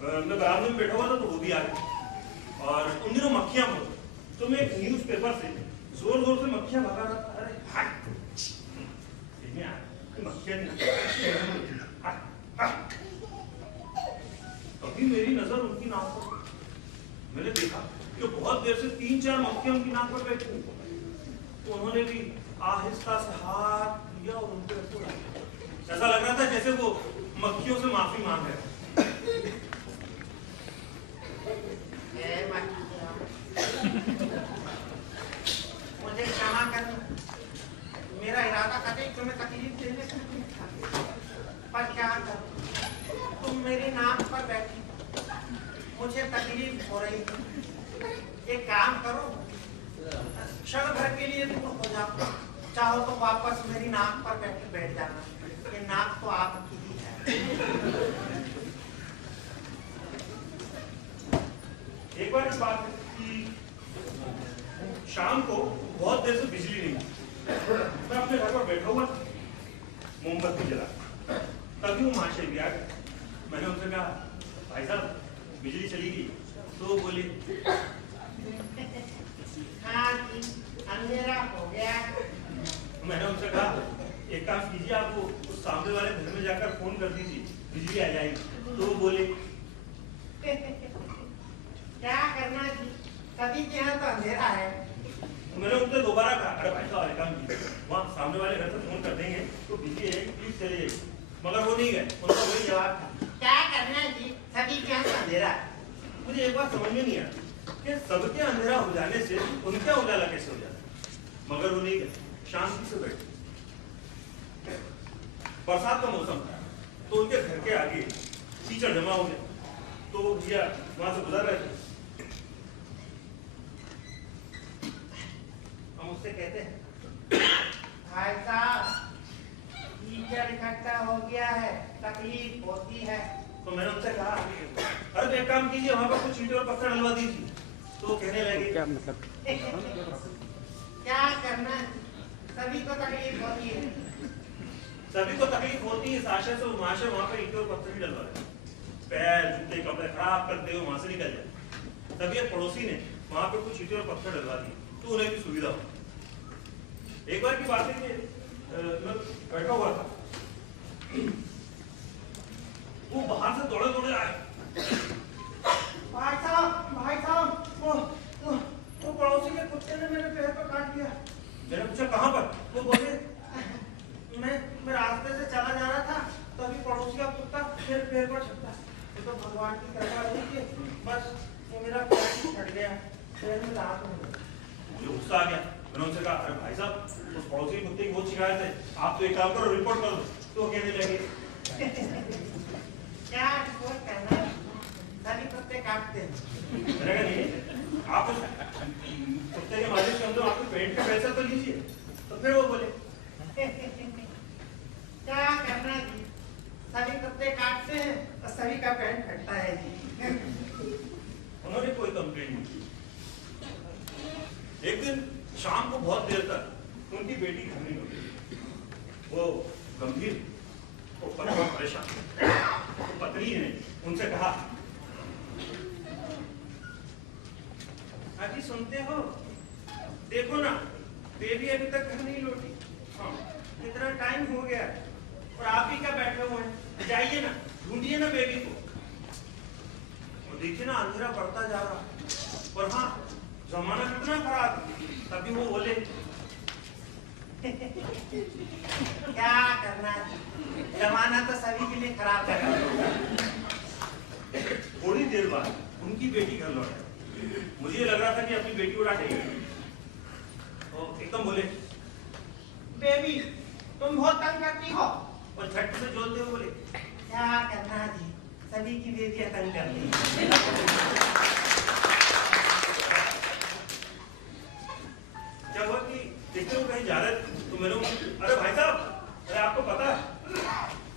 मैं बरामदे में बैठा हुआ था तो वो भी आ गए, और उन दिनों मक्खियां बहुत, तो मैं एक न्यूज़पेपर से जोर जोर से मक्खियां भगा रहा था। अरे मक्खियां अभी मेरी नजर उनकी नाक पर, मैंने देखा कि बहुत देर से 3-4 मक्खियां उनकी नाक पर बैठी हुई। तो उन्होंने भी आहिस्ता से हाथ लिया और उनके ऐसा लग रहा था जैसे वो मक्खियों से माफी मांग रहे हैं। मुझे क्षमा कर, मेरा इरादा कभी तुम्हें तकलीफ देने का नहीं था, पर क्या कर, तुम मेरी नाक पर बैठी, मुझे तकलीफ हो रही थी। एक काम करो, क्षण भर के लिए दूर हो जाओ, चाहो तो वापस मेरी नाक पर बैठ जाना, ये नाक तो आपकी ही है। एक बार की बात है कि शाम को बहुत देर से बिजली नहीं थी। मैं अपने घर पर बैठा हुआ था, मोमबत्ती जला, तभी वो महाशय भी आ गए। मैंने उनसे कहा, भाई साहब बिजली चली गई। तो वो बोले, हाँ जी, अंधेरा हो गया। मैंने उनसे कहा, एक काम कीजिए, आप वो उस सामने वाले घर में जाकर फोन कर दीजिए, बिजली आ जाएगी। तो वो बोले, क्या करना जी, सभी के यहाँ तो अंधेरा है। मैंने उनसे दोबारा कहा, अरे भाई साहब एक काम कीजिए, वहाँ सामने वाले घर से फोन कर देंगे तो बिजली आएगी, प्लीज चले जाइए। मगर वो नहीं गए, उनका वही जवाब था, क्या करना जी, सभी के यहाँ तो अंधेरा है। मुझे एक बात समझ में नहीं आया कि सबके अंधेरा हो जाने से उनका उजाला कैसे हो जाता है। मगर वो नहीं गए, शांति से बैठे। बरसात का मौसम था तो उनके घर के आगे कीचड़ जमा हो गया, तो वो भैया वहां से गुजर रहे थे। हम उससे कहते हैं, भाई साहब कीचड़ इकट्ठा हो गया है, तकलीफ होती है। तो मैंने उनसे कहा, अरे तो एक काम कीजिए, वहां पर कुछ ईंटें और पत्थर डलवा दीजिए। तो वो कहने लगे, क्या मतलब? क्या करना, सभी को तकलीफ होती है। सभी को तकलीफ होती है, इस आशय से महाशय वहां पर ईंटें और पत्थर ही डलवा रहे, पैर जूते कपड़े खराब करते हुए वहां से निकल जाए। तभी एक पड़ोसी ने वहां पर कुछ ईंटें और पत्थर डलवा दिए तो उन्हें भी सुविधा हो। एक बार की बात है कि मैं बैठा हुआ था, वो बाहर से दौड़े दौड़े आए। भाई साहब, वो पड़ोसी के कुत्ते ने मेरे पैर पर काट दिया। मैंने पूछा कहाँ पर? वो बोले, मैं रास्ते से चला जा रहा था, तभी पड़ोसी का कुत्ता मेरे पैर पर छपता। ये तो भगवान की कृपा हुई कि बस वो मेरा पैर ही फट गया, पैर में राहत हो गई। मुझे गुस्सा आ गया। मैंने उनसे कहा, अरे भाई साहब उस पड़ोसी कुत्ते की बहुत शिकायत है, आप तो एक काम करो, रिपोर्ट कर दो। तो वो कहने लगे, क्या रिपोर्ट करना है, सभी कुत्ते काटते हैं। मैंने कहा नहीं, आप उस कुत्ते के मालिक से अंदर आपके पेट का पैसा तो लीजिए। तो फिर वो बोले, क्या करना जी, सभी कुत्ते काटते हैं और सभी का पेट फटता है जी। उन्होंने कोई कंप्लेंट नहीं की। एक दिन शाम को बहुत देर तक उनकी बेटी घर नहीं होती, वो गंभीर, वो परेशान। पत्नी ने उनसे कहा, अभी सुनते हो, देखो ना बेबी अभी तक घर नहीं लौटी। हाँ, इतना टाइम हो गया और आप ही क्या बैठे हुए हैं, जाइए ना ढूंढिए ना बेबी को। और देखिए ना अंधेरा बढ़ता जा रहा, और हाँ जमाना कितना खराब। तभी वो बोले, क्या करना है, जमाना तो सभी के लिए खराब है। थोड़ी देर बाद उनकी बेटी घर लौटी। मुझे लग रहा था कि अपनी बेटी उड़ा देंगे, तो एकदम बोले, बेबी तुम बहुत तंग करती हो। और झट से जोलते हुए बोले, क्या करना जी, सभी की बेटियां तंग करती हैं। क्या हुआ कि देखते हुए कहीं जा रहे थे तो मैंने अरे भाई साहब, अरे आपको पता है,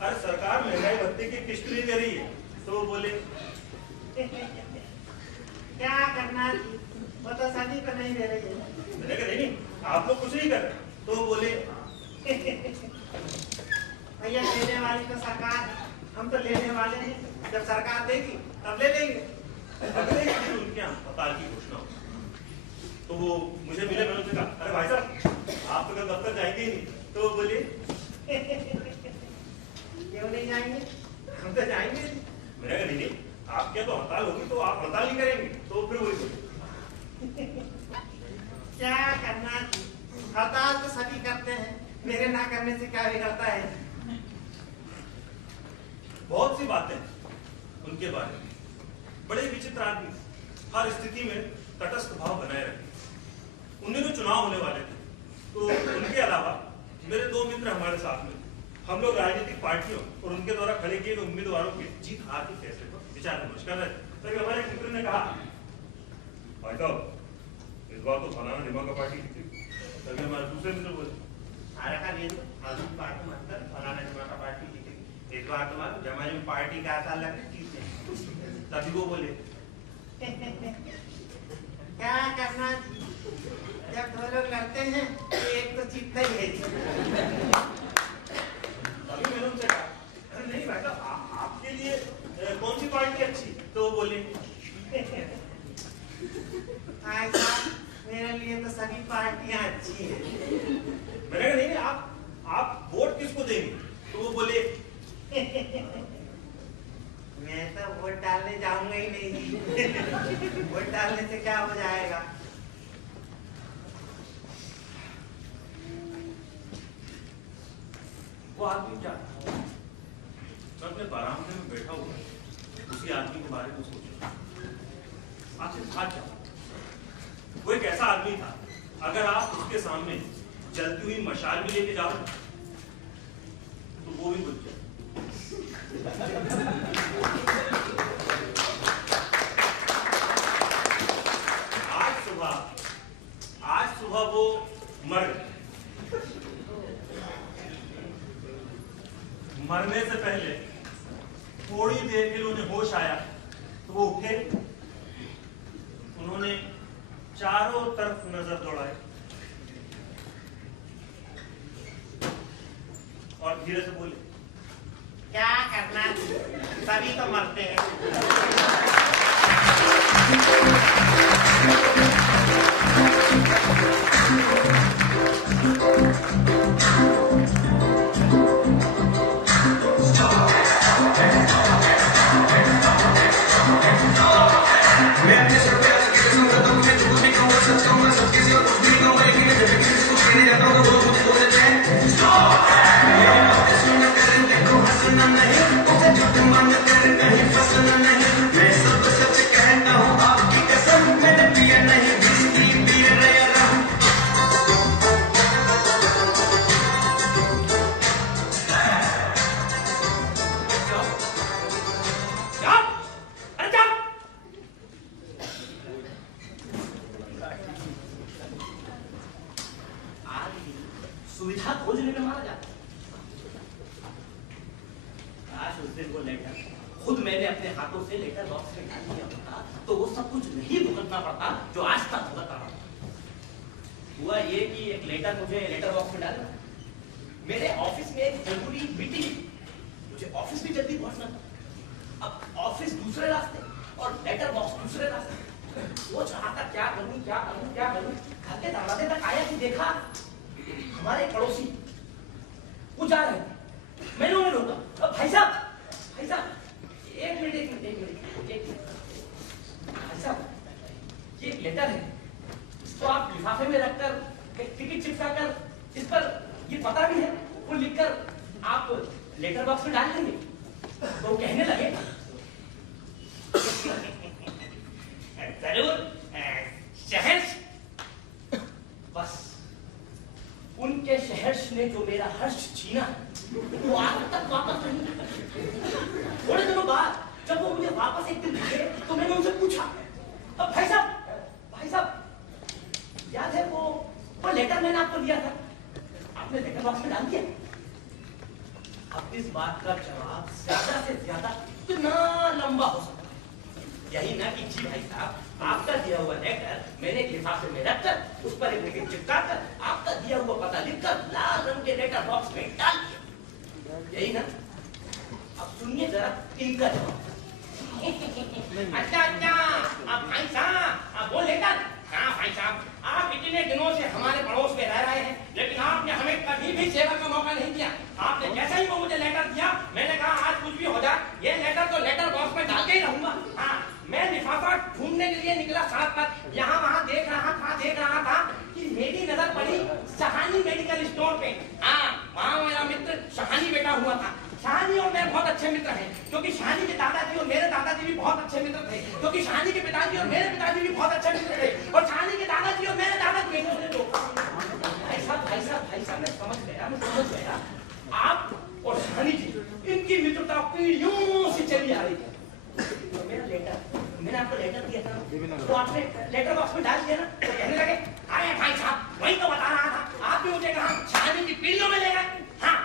अरे सरकार महंगाई भत्ते की किस्त नहीं दे रही है। तो वो बोले, क्या करना जी, वो तो सभी को नहीं दे रही है। मैंने कहा नहीं आप लोग कुछ नहीं कर रहे। तो वो बोले, भैया देने वाली तो सरकार है, हम तो लेने वाले हैं, जब सरकार देगी तब ले लेंगे। अगले दिन उनके यहाँ हड़ताल की घोषणा हुई। तो वो मुझे मिले, मैंने उनसे कहा, अरे भाई साहब आप तो कल दफ्तर जाएंगे ही नहीं। तो वो बोले, क्यों नहीं जाएंगे, हम तो जाएंगे। मैंने कहा नहीं, आपके तो हड़ताल होगी तो आप हड़ताल नहीं करेंगे। तो फिर वही बोले, क्या करना जी, हड़ताल तो सभी करते हैं, मेरे ना करने से क्या बिगड़ता है। सी बातें उनके बारे में। बड़े विचित्र आदमी, हर स्थिति में तटस्थ भाव बनाए रखे। उन्हीं में चुनाव होने वाले थे, तो उनके अलावा मेरे दो मित्र हमारे साथ में, हम लोग राजनीतिक पार्टियों और उनके द्वारा खड़े किए गए उम्मीदवारों के जीत हार के फैसले पर विचार विमर्श कर रहे थे। तभी हमारे एक मित्र ने कहा, भाई साहब इस बार तो फलाना निमा का पार्टी जीती। तभी हमारे दूसरे मित्र बोले, अरे का ये तो आलू पार्टी मतलब फलाना जमा का पार्टी जीतेगी। इस बार तो मालूम जमाने में पार्टी का आशा लगे जीतने। तभी वो बोले, क्या करना जब दो लोग लड़ते हैं तो एक तो जीतता ही है। तभी मैंने उनसे कहा, अरे नहीं भाई साहब आपके लिए कौन सी पार्टी अच्छी? तो वो बोले, मेरे लिए तो सभी पार्टियां अच्छी है। मैंने कहा नहीं आप वोट किसको देंगे? तो वो बोले, मैं तो वोट डालने जाऊंगा ही नहीं। वोट डालने से क्या हो जाएगा? वो आदमी क्या? मैं अपने बरामदे में बैठा हुआ उसी आदमी के बारे में सोच रहा। आखिर था क्या? वो एक ऐसा आदमी था, अगर आप उसके सामने जलती हुई मशाल भी लेके जाओ तो वो भी बुझ जाए। आज सुबह वो मर गए। मरने से पहले थोड़ी देर के लिए उन्हें होश आया तो वो उठे। उन्होंने चारों तरफ नजर दौड़ाई और धीरे से बोले, क्या करना, सभी तो मरते हैं। सुविधा खोजने में मारा जाता है। काश उस दिन वो लेटर खुद मैंने अपने हाथों से लेटर बॉक्स में डाल दिया होता तो वो सब कुछ नहीं भुगतना पड़ता जो आज तक भुगत रहा। हुआ ये कि एक लेटर मुझे लेटर बॉक्स में डालना, मेरे ऑफिस में एक जरूरी मीटिंग, मुझे ऑफिस भी जल्दी पहुंचना था। अब ऑफिस दूसरे रास्ते और लेटर बॉक्स दूसरे रास्ते। वो चाहता क्या करूं क्या करूं क्या करूं। घर के दरवाजे तक आया कि देखा हमारे पड़ोसी वो जा रहे थे। मैंने उन्हें रोका, भाई साहब एक मिनट भाई साहब ये एक लेटर है, इसको आप लिफाफे में रखकर एक टिकट चिपका कर इस पर ये पता भी है वो लिखकर आप लेटर बॉक्स में डाल देंगे। तो वो कहने लगे, जरूर शहर। बस उनके शहर ने जो मेरा हर्ष छीना वो आज तक वापस नहीं। थोड़े दिनों बाद जब वो मुझे वापस एक दिन दिखे तो मैंने उनसे पूछा, अब भाई साहब याद है वो लेटर मैंने आपको दिया था, आपने लेटर बॉक्स में डाल दिया? अब इस बात का जवाब ज्यादा से ज्यादा कितना लंबा हो सकता है, यही ना कि जी भाई साहब आपका दिया हुआ लेटर मैंने एक लिफाफे में रखकर उस पर एक टिकट चिपकाकर आपका दिया हुआ पता लिखकर लाल रंग के लेटर बॉक्स में डाल दिया, यही ना? अब सुनिए जरा इनका जवाब। अच्छा भाई साहब वो लेटर, हाँ भाई साहब आप इतने दिनों से हमारे पड़ोस में रह रहे हैं लेकिन आपने हमें कभी भी सेवा का मौका नहीं दिया। आपने जैसा ही वो मुझे लेटर दिया मैंने कहा आज कुछ भी हो जाए ये लेटर तो लेटर बॉक्स में डाल के ही रहूंगा। हाँ मैं लिफाफा ढूंढने के लिए निकला सड़क पर, यहाँ वहाँ देख रहा था कि मेरी नजर पड़ी सहानी मेडिकल स्टोर पे। हाँ वहाँ मेरा मित्र सहानी बैठा हुआ था। सहानी और मैं बहुत अच्छे मित्र मित्र हैं, क्योंकि शानी के दादाजी और मेरे दादाजी भी बहुत अच्छे मित्र थे, क्योंकि शानी के पिताजी और मेरे पिताजी भी बहुत अच्छे मित्र थे, और शानी के दादाजी और मेरे दादाजी एक दूसरे को भाई साहब मैं समझ गया। आप और शानी जी इनकी मित्रता पीढ़ियों से चली आ रही है। तो मेरा लेटर, मैंने आपको लेटर दिया था, तो आपने लेटर बॉक्स में डाल दिया ना, तो कहने लगे अरे भाई साहब वही तो बता रहा था, आपने मुझे कहा शानी की पीढ़ियों में ले गए। हाँ,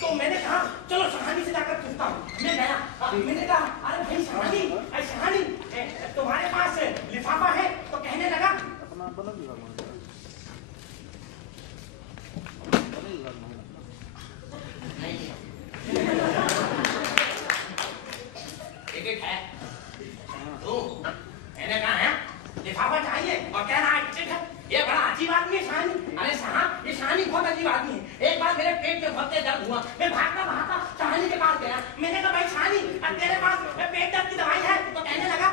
तो मैंने कहा चलो शानी से जाकर पूछता हूँ। मैं गया, मैंने कहा अरे भाई शानी तुम्हारे पास लिफाफा है? तो कहने लगा एक है तो मैंने कहा है लिफाफा चाहिए और कह रहा है ठीक है। ये बड़ा अजीब आदमी है शानी। अरे साहब ये शानी बहुत अजीब आदमी है। एक बार मेरे पेट में बहुत तेज दर्द हुआ, मैं भागता शानी के पास गया, मैंने कहा भाई शानी तेरे पास पेट दर्द की दवाई है? तो कहने लगा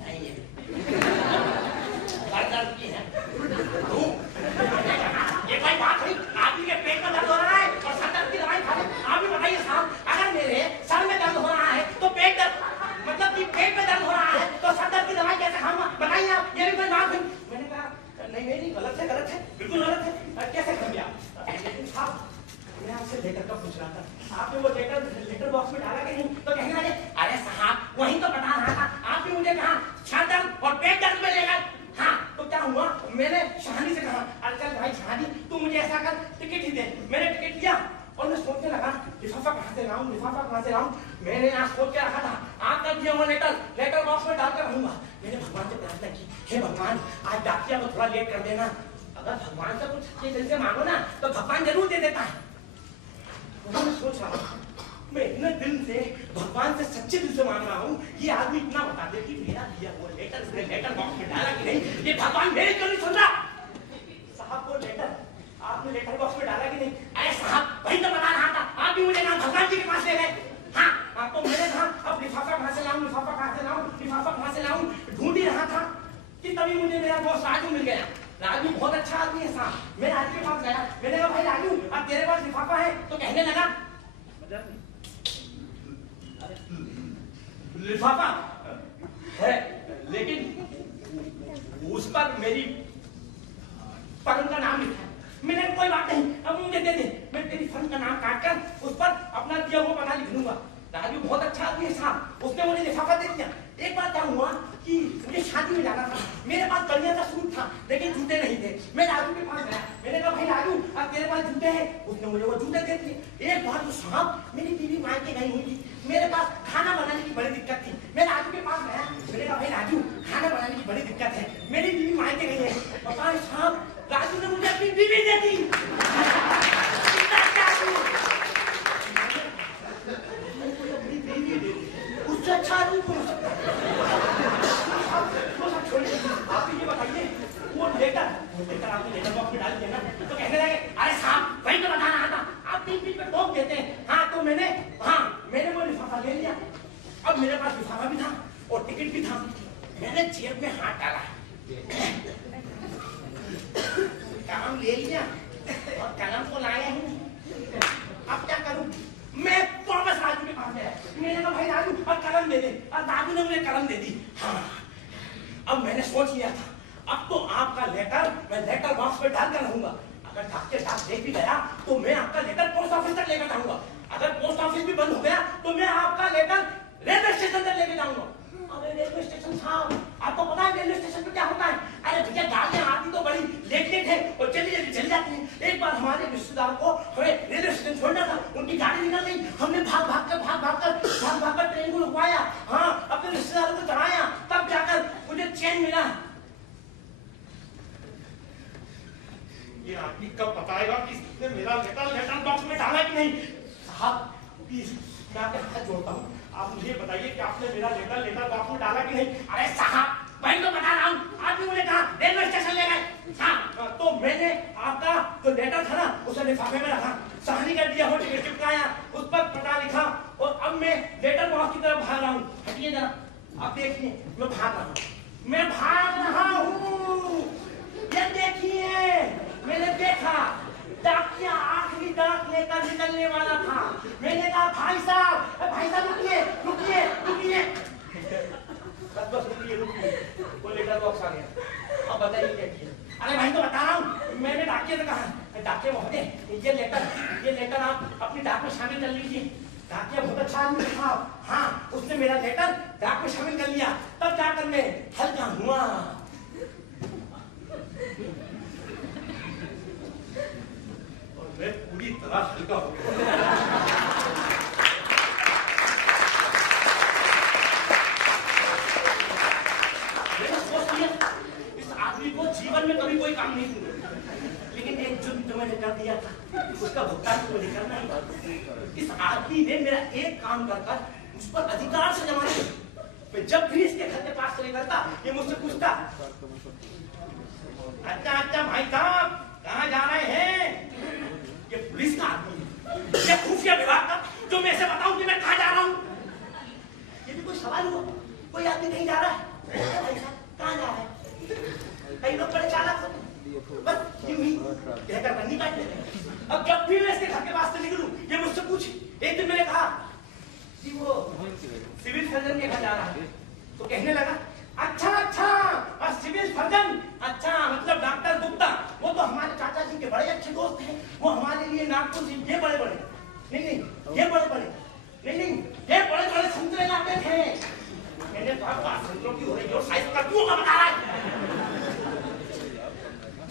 नहीं है दर्द की है। ये कोई बात हुई? आदमी के पेट में दर्द हो रहा है और सर दर्द की दवाई खा ले? आप ही बताइए साहब, अगर मेरे सर में दर्द हो रहा है तो पेट दर्द, मतलब कि पेट में दर्द हो रहा है तो सर दर्द की दवाई कैसे खाऊंगा? बताइए आप, ये भी कोई बात हुई? मैंने कहा नहीं गलत है बिल्कुल गलत है। कैसे कर दिया? लेकिन साहब मैं आपसे लेटर का पूछ रहा था, आपने वो लेटर बॉक्स में डाला कि नहीं? तो कहने लगे अरे साहब वही तो बता रहा था, आपने मुझे कहा सर दर्द और पेट दर्द में लेगा। हाँ तो क्या हुआ? मैंने शानी से कहा अरे चल भाई शानी तू मुझे ऐसा कर टिकट ही दे। मैंने टिकट लिया और मैं सोचने लगा लिफाफा कहाँ से लाऊं। मैंने यहाँ सोच के रखा था आपका दिया हुआ लेटर बॉक्स में डालकर रहूंगा। मैंने भगवान से प्रार्थना की, हे भगवान आज डाकिया को थोड़ा लेट कर देना। अगर भगवान से कुछ सच्चे दिल से मांगो ना तो भगवान जरूर दे देता है। तो मैं सोच रहा हूँ मैं इतने दिल से भगवान से सच्चे दिल से मांग रहा हूँ, ये आदमी इतना बता दे कि मेरा दिया हुआ लेटर बॉक्स में डाला कि नहीं? ये भगवान मेरे क्यों नहीं सुन रहा? साहब वो लेटर आपने लेटर बॉक्स में डाला कि नहीं? अरे साहब वही तो बता रहा था, आप भी मुझे कहा भगवान जी के पास ले गए। हाँ तो मैंने कहा अब लिफाफा कहाँ से लाऊं ढूंढ ही रहा था कि तभी मुझे मेरा दोस्त राजू मिल गया। राजू बहुत अच्छा आदमी है साहब। मैं राजू के पास गया, मैंने कहा भाई राजू अब तेरे पास लिफाफा है? तो कहने लगा लिफाफा है लेकिन उस पर मेरी फर्म का नाम लिखा है। मैंने कोई बात नहीं, अब मुझे दे दे, मैं तेरी फर्म का नाम काटकर उस पर अपना दिया हुआ पता लिख लूंगा। राजू बहुत अच्छा आदमी है साहब, उसने मुझे लिफाफा दे दिया। एक बार क्या हुआ कि मुझे शादी में जाना था, मेरे पास बढ़िया का सूट था लेकिन जूते नहीं थे। मैं राजू के पास गया, मैंने कहा भाई राजू अब तेरे पास जूते हैं? उसने मुझे वो जूते दे दिए। एक बार तो साहब मेरी बीवी मायके गई हुई थी, मेरे पास खाना बनाने की बड़ी दिक्कत थी। मैं राजू के पास गया, मैंने कहा भाई राजू खाना बनाने की बड़ी दिक्कत है, मेरी बीवी मायके गई है। पता है साहब राजू ने मुझे अपनी बीवी दे दी। उससे अच्छा आदमी कौन हो सकता है? आप ये बताइए वो लेटर आपने लेटर बॉक्स में डाल दिया ना? तो कहने लगे अरे साहब वही तो बता रहा था, आप बीच में टोक देते हैं। हाँ तो मैंने वो लिफाफा ले लिया। अब मेरे पास लिफाफा भी था और टिकट भी था। मैंने जेब में हाथ डाला, काम ले लिया और कलम को लाया हूँ। अब क्या करूँ? मैं वापस राजू के पास गया, मैंने कहा भाई राजू अब कलम दे दे, और राजू ने मुझे कलम दे दी। हाँ अब मैंने सोच लिया था अब तो आपका लेटर मैं लेटर बॉक्स में डाल कर रहूंगा। अगर डाक देख भी गया तो मैं आपका लेटर पोस्ट ऑफिस तक लेकर जाऊंगा। अगर पोस्ट ऑफिस भी बंद हो गया तो मैं आपका लेटर रेलवे स्टेशन तक लेके जाऊंगा। अरे रेलवे स्टेशन साहब आपको पता है रेलवे स्टेशन पे क्या होता है? अरे भैया गाड़ियां आती तो बड़ी लेट है और चली जाती है। एक बार हमारे रिश्तेदार को हमें रेलवे स्टेशन छोड़ना था, उनकी गाड़ी निकल गई, हमने भाग कर ट्रेन को रुकवाया। हाँ अपने रिश्तेदारों को चढ़ाया, तब जाकर मुझे चैन मिला। ये आदमी कब बताएगा कि इसने मेरा लेटर बॉक्स में डाला कि नहीं? साहब प्लीज मैं आपके हाथ जोड़ता हूँ, आप मुझे बताइए कि आपने मेरा लेटर बॉक्स में डाला कि नहीं? अरे साहब वही तो बता रहा हूँ, आपने मुझे कहा रेलवे स्टेशन ले गए। हाँ तो मैंने आपका जो लेटर था ना उसे लिफाफे में रखा, शानी का दिया हुआ टिकट चिपकाया, उस पर पता लिखा और अब मैं लेटर बॉक्स की तरफ भाग रहा हूँ। हटिए जरा, आप देखिए मैं भाग रहा हूँ। ये देखिए मैंने देखा डाकिया आखिरी डाक लेकर निकलने वाला था। मैंने कहा भाई साहब रुकिए रुकिए रुकिए। बस रुकिए। वो लेटर बॉक्स आ गया। अब बताइए क्या किया? अरे भाई तो बता रहा हूँ, मैंने डाकिया से कहा डाकिया महोदय ये लेटर आप अपनी डाक में शामिल कर लीजिए। डाकिया बहुत अच्छा आदमी था। हाँ, उसने मेरा लेटर डाक में शामिल कर लिया। तब जाकर मैं हल्का हुआ। और मैं पूरी तरह हल्का हो गया। इस आदमी को जीवन में कभी कोई काम नहीं दूंगा, लेकिन एक जुर्म तो मैंने कर दिया था, उसका भुगतान तो मुझे करना ही। इस आदमी ने मेरा एक काम कर उस पर अधिकार से जमा दिया। मैं जब भी इसके घर के पास से निकलता, ये मुझसे पूछता, अच्छा भाई साहब कहाँ जा रहे हैं? ये पुलिस का आदमी है, ये खुफिया विभाग का, जो मैं इसे बताऊं कि मैं कहाँ जा रहा हूँ? ये भी कोई सवाल हुआ? कोई आदमी कहीं जा रहा है? भाई साहब कहाँ जा रहा है? कई लोग बड़े चालाक होते हैं, बस यूं ही कहकर बन्नी काट लेते हैं। अब जब भी मैं इसके घर के पास से निकलूं, ये मुझसे पूछे। एक दिन मैंने कहा कि वो सिविल सर्जन के घर जा रहा है, तो कहने लगा अच्छा और सिविल सर्जन, अच्छा मतलब डॉक्टर गुप्ता, वो तो हमारे चाचा जी के बड़े अच्छे दोस्त हैं। वो हमारे लिए नागपुर से ये बड़े नहीं ये बड़े संतरे लाते थे। मैंने कहा संतरों की हो रही और साइज का क्यों बता रहा है?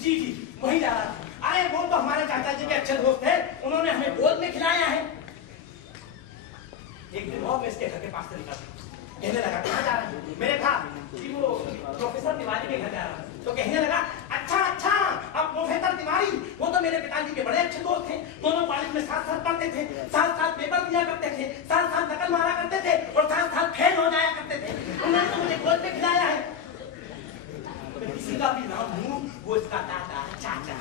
जी वही जा रहा था। अरे वो तो हमारे चाचा जी के अच्छे दोस्त हैं, उन्होंने हमें गोद में खिलाया है। एक दिन और मैं इसके घर के पास से निकला, कहने लगा कहाँ जा रहा है? मैंने कहा कि वो प्रोफेसर तिवारी के घर जा रहा है। तो कहने लगा अच्छा अब प्रोफेसर तिवारी, वो तो मेरे पिताजी के बड़े अच्छे दोस्त थे। दोनों कॉलेज में साथ पढ़ते थे, साथ पेपर दिया करते थे, साथ नकल मारा करते थे और साथ फेल हो जाया करते थे। उन्होंने तो मुझे गोद में खिलाया है। किसी का भी नाम हूँ, वो इसका दादा चाचा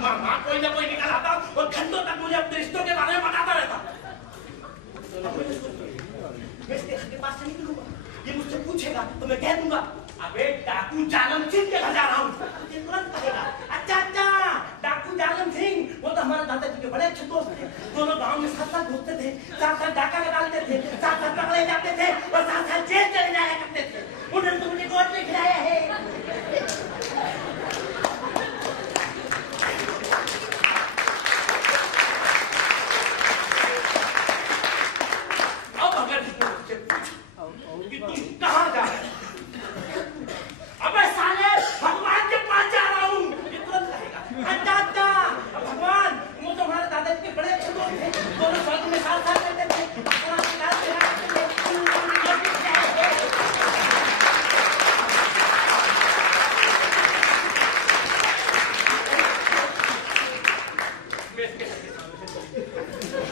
मामा कोई ना कोई निकल आता और घंटों तक मुझे अपने रिश्तों के बारे में बताता रहता। मैं इसके घर के पास से निकलूंगा, ये मुझसे पूछेगा तो मैं कह दूंगा अबे डाकू जालम सिंह के घर जा रहा हूँ। तुरंत कहेगा अच्छा डाकू जालम सिंह, वो तो हमारे दादाजी के बड़े अच्छे दोस्त थे। दोनों गांव में साथ घूमते थे, साथ डाका डालते थे, साथ पकड़े जाते थे और साथ जेल चले जाया करते थे। उन्होंने तो मुझे गोद में खिलाया है। अब अगर कि तुम कहाँ जा रहे हो? अबे साले भगवान के पास जा रहा हूँ, ये तुरंत कहेगा अच्छा भगवान, वो तो हमारे दादाजी के बड़े अच्छे दोस्त थे। दोनों साथ में साथ रहते थे।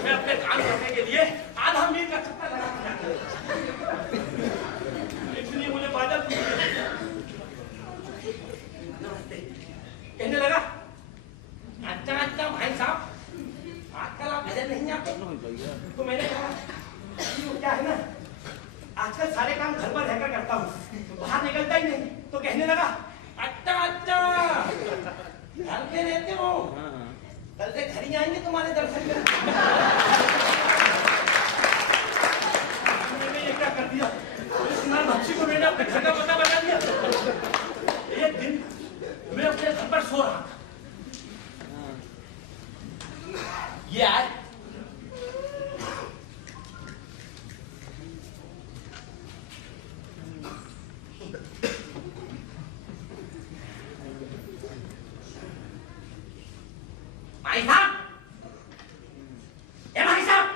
मैं अपने काम करने के लिए आधा मील का चक्कर लगा, इसलिए मुझे बादल कहने लगा अच्छा भाई साहब आजकल आप नजर नहीं आते। तो मैंने कहा क्या है ना, आजकल सारे काम घर पर रहकर करता हूँ, बाहर निकलता ही नहीं। तो कहने लगा अच्छा घर पे रहते हो, कल से घर ही आएंगे तुम्हारे दर्शन करने। मैंने ये क्या कर दिया, भक्सी को मैंने अपने घर का पता बता दिया। एक दिन मैं अपने घर पर सो रहा था, ये आए भाई साहब, भाई साहब,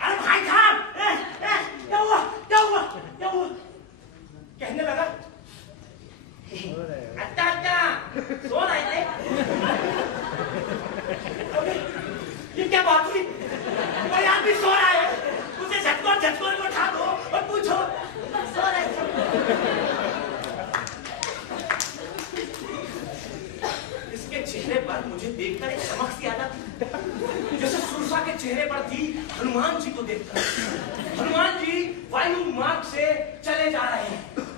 अरे भाई साहब, क्या हुआ? कहने लगा अच्छा सो रहे थे। ये क्या बात हुई? कोई आदमी सो रहा है, उसे झटकोर को उठा दो और पूछो सो रहे थे। इसके चेहरे पर मुझे देखकर एक चमक सी आ जाती, जैसे सुरसा के चेहरे पर थी हनुमान जी को देखकर। हनुमान जी वायु मार्ग से चले जा रहे हैं।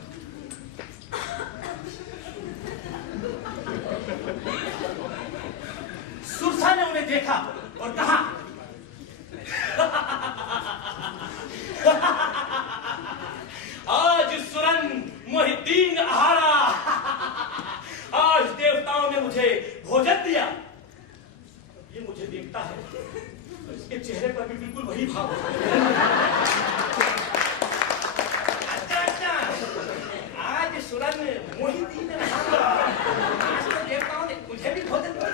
ने देखा और कहा आज सुरन मोहिद्दीन हारा, आज देवताओं ने मुझे भोजन दिया। ये मुझे देखता है, इसके चेहरे पर भी बिल्कुल वही भाव है। अच्छा, आज सुरन मोहिद्दीन हारा, आज तो देवताओं ने मुझे भी भोजन दिया।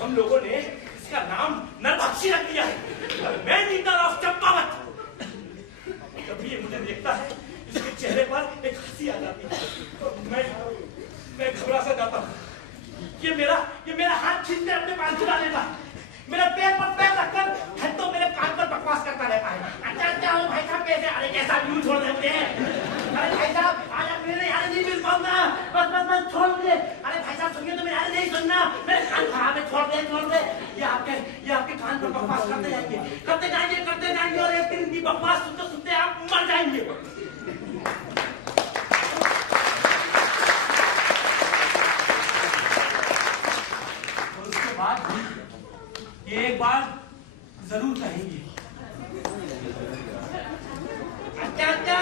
हम लोगों ने इसका नाम नरभक्षी रख दिया है, मैन ईटर ऑफ चंपावत। जब भी ये मुझे देखता है, इसके चेहरे पर एक हंसी आ जाती है। मैं घबरा सा जाता हूँ। ये मेरा हाथ छीन कर अपने पास चुरा लेता है, मेरे पैर पर पैर रखकर है तो मेरे कान पर बकवास करता रहता है। अच्छा हो भाई साहब, कैसे? अरे कैसा व्यू छोड़ देते हैं। अरे भाई साहब, आज आप मेरे यहाँ नहीं मिल पाऊंगा, बस छोड़ दे। अरे भाई साहब सुनिए तो मेरे यहाँ नहीं सुनना, मेरे कान खराब है, छोड़ दे। ये आपके कान पर बकवास करते जाएंगे और एक दिन इनकी बकवास सुनते सुनते आप मर जाएंगे। और उसके बाद ये एक बार जरूर कहेंगे, अच्छा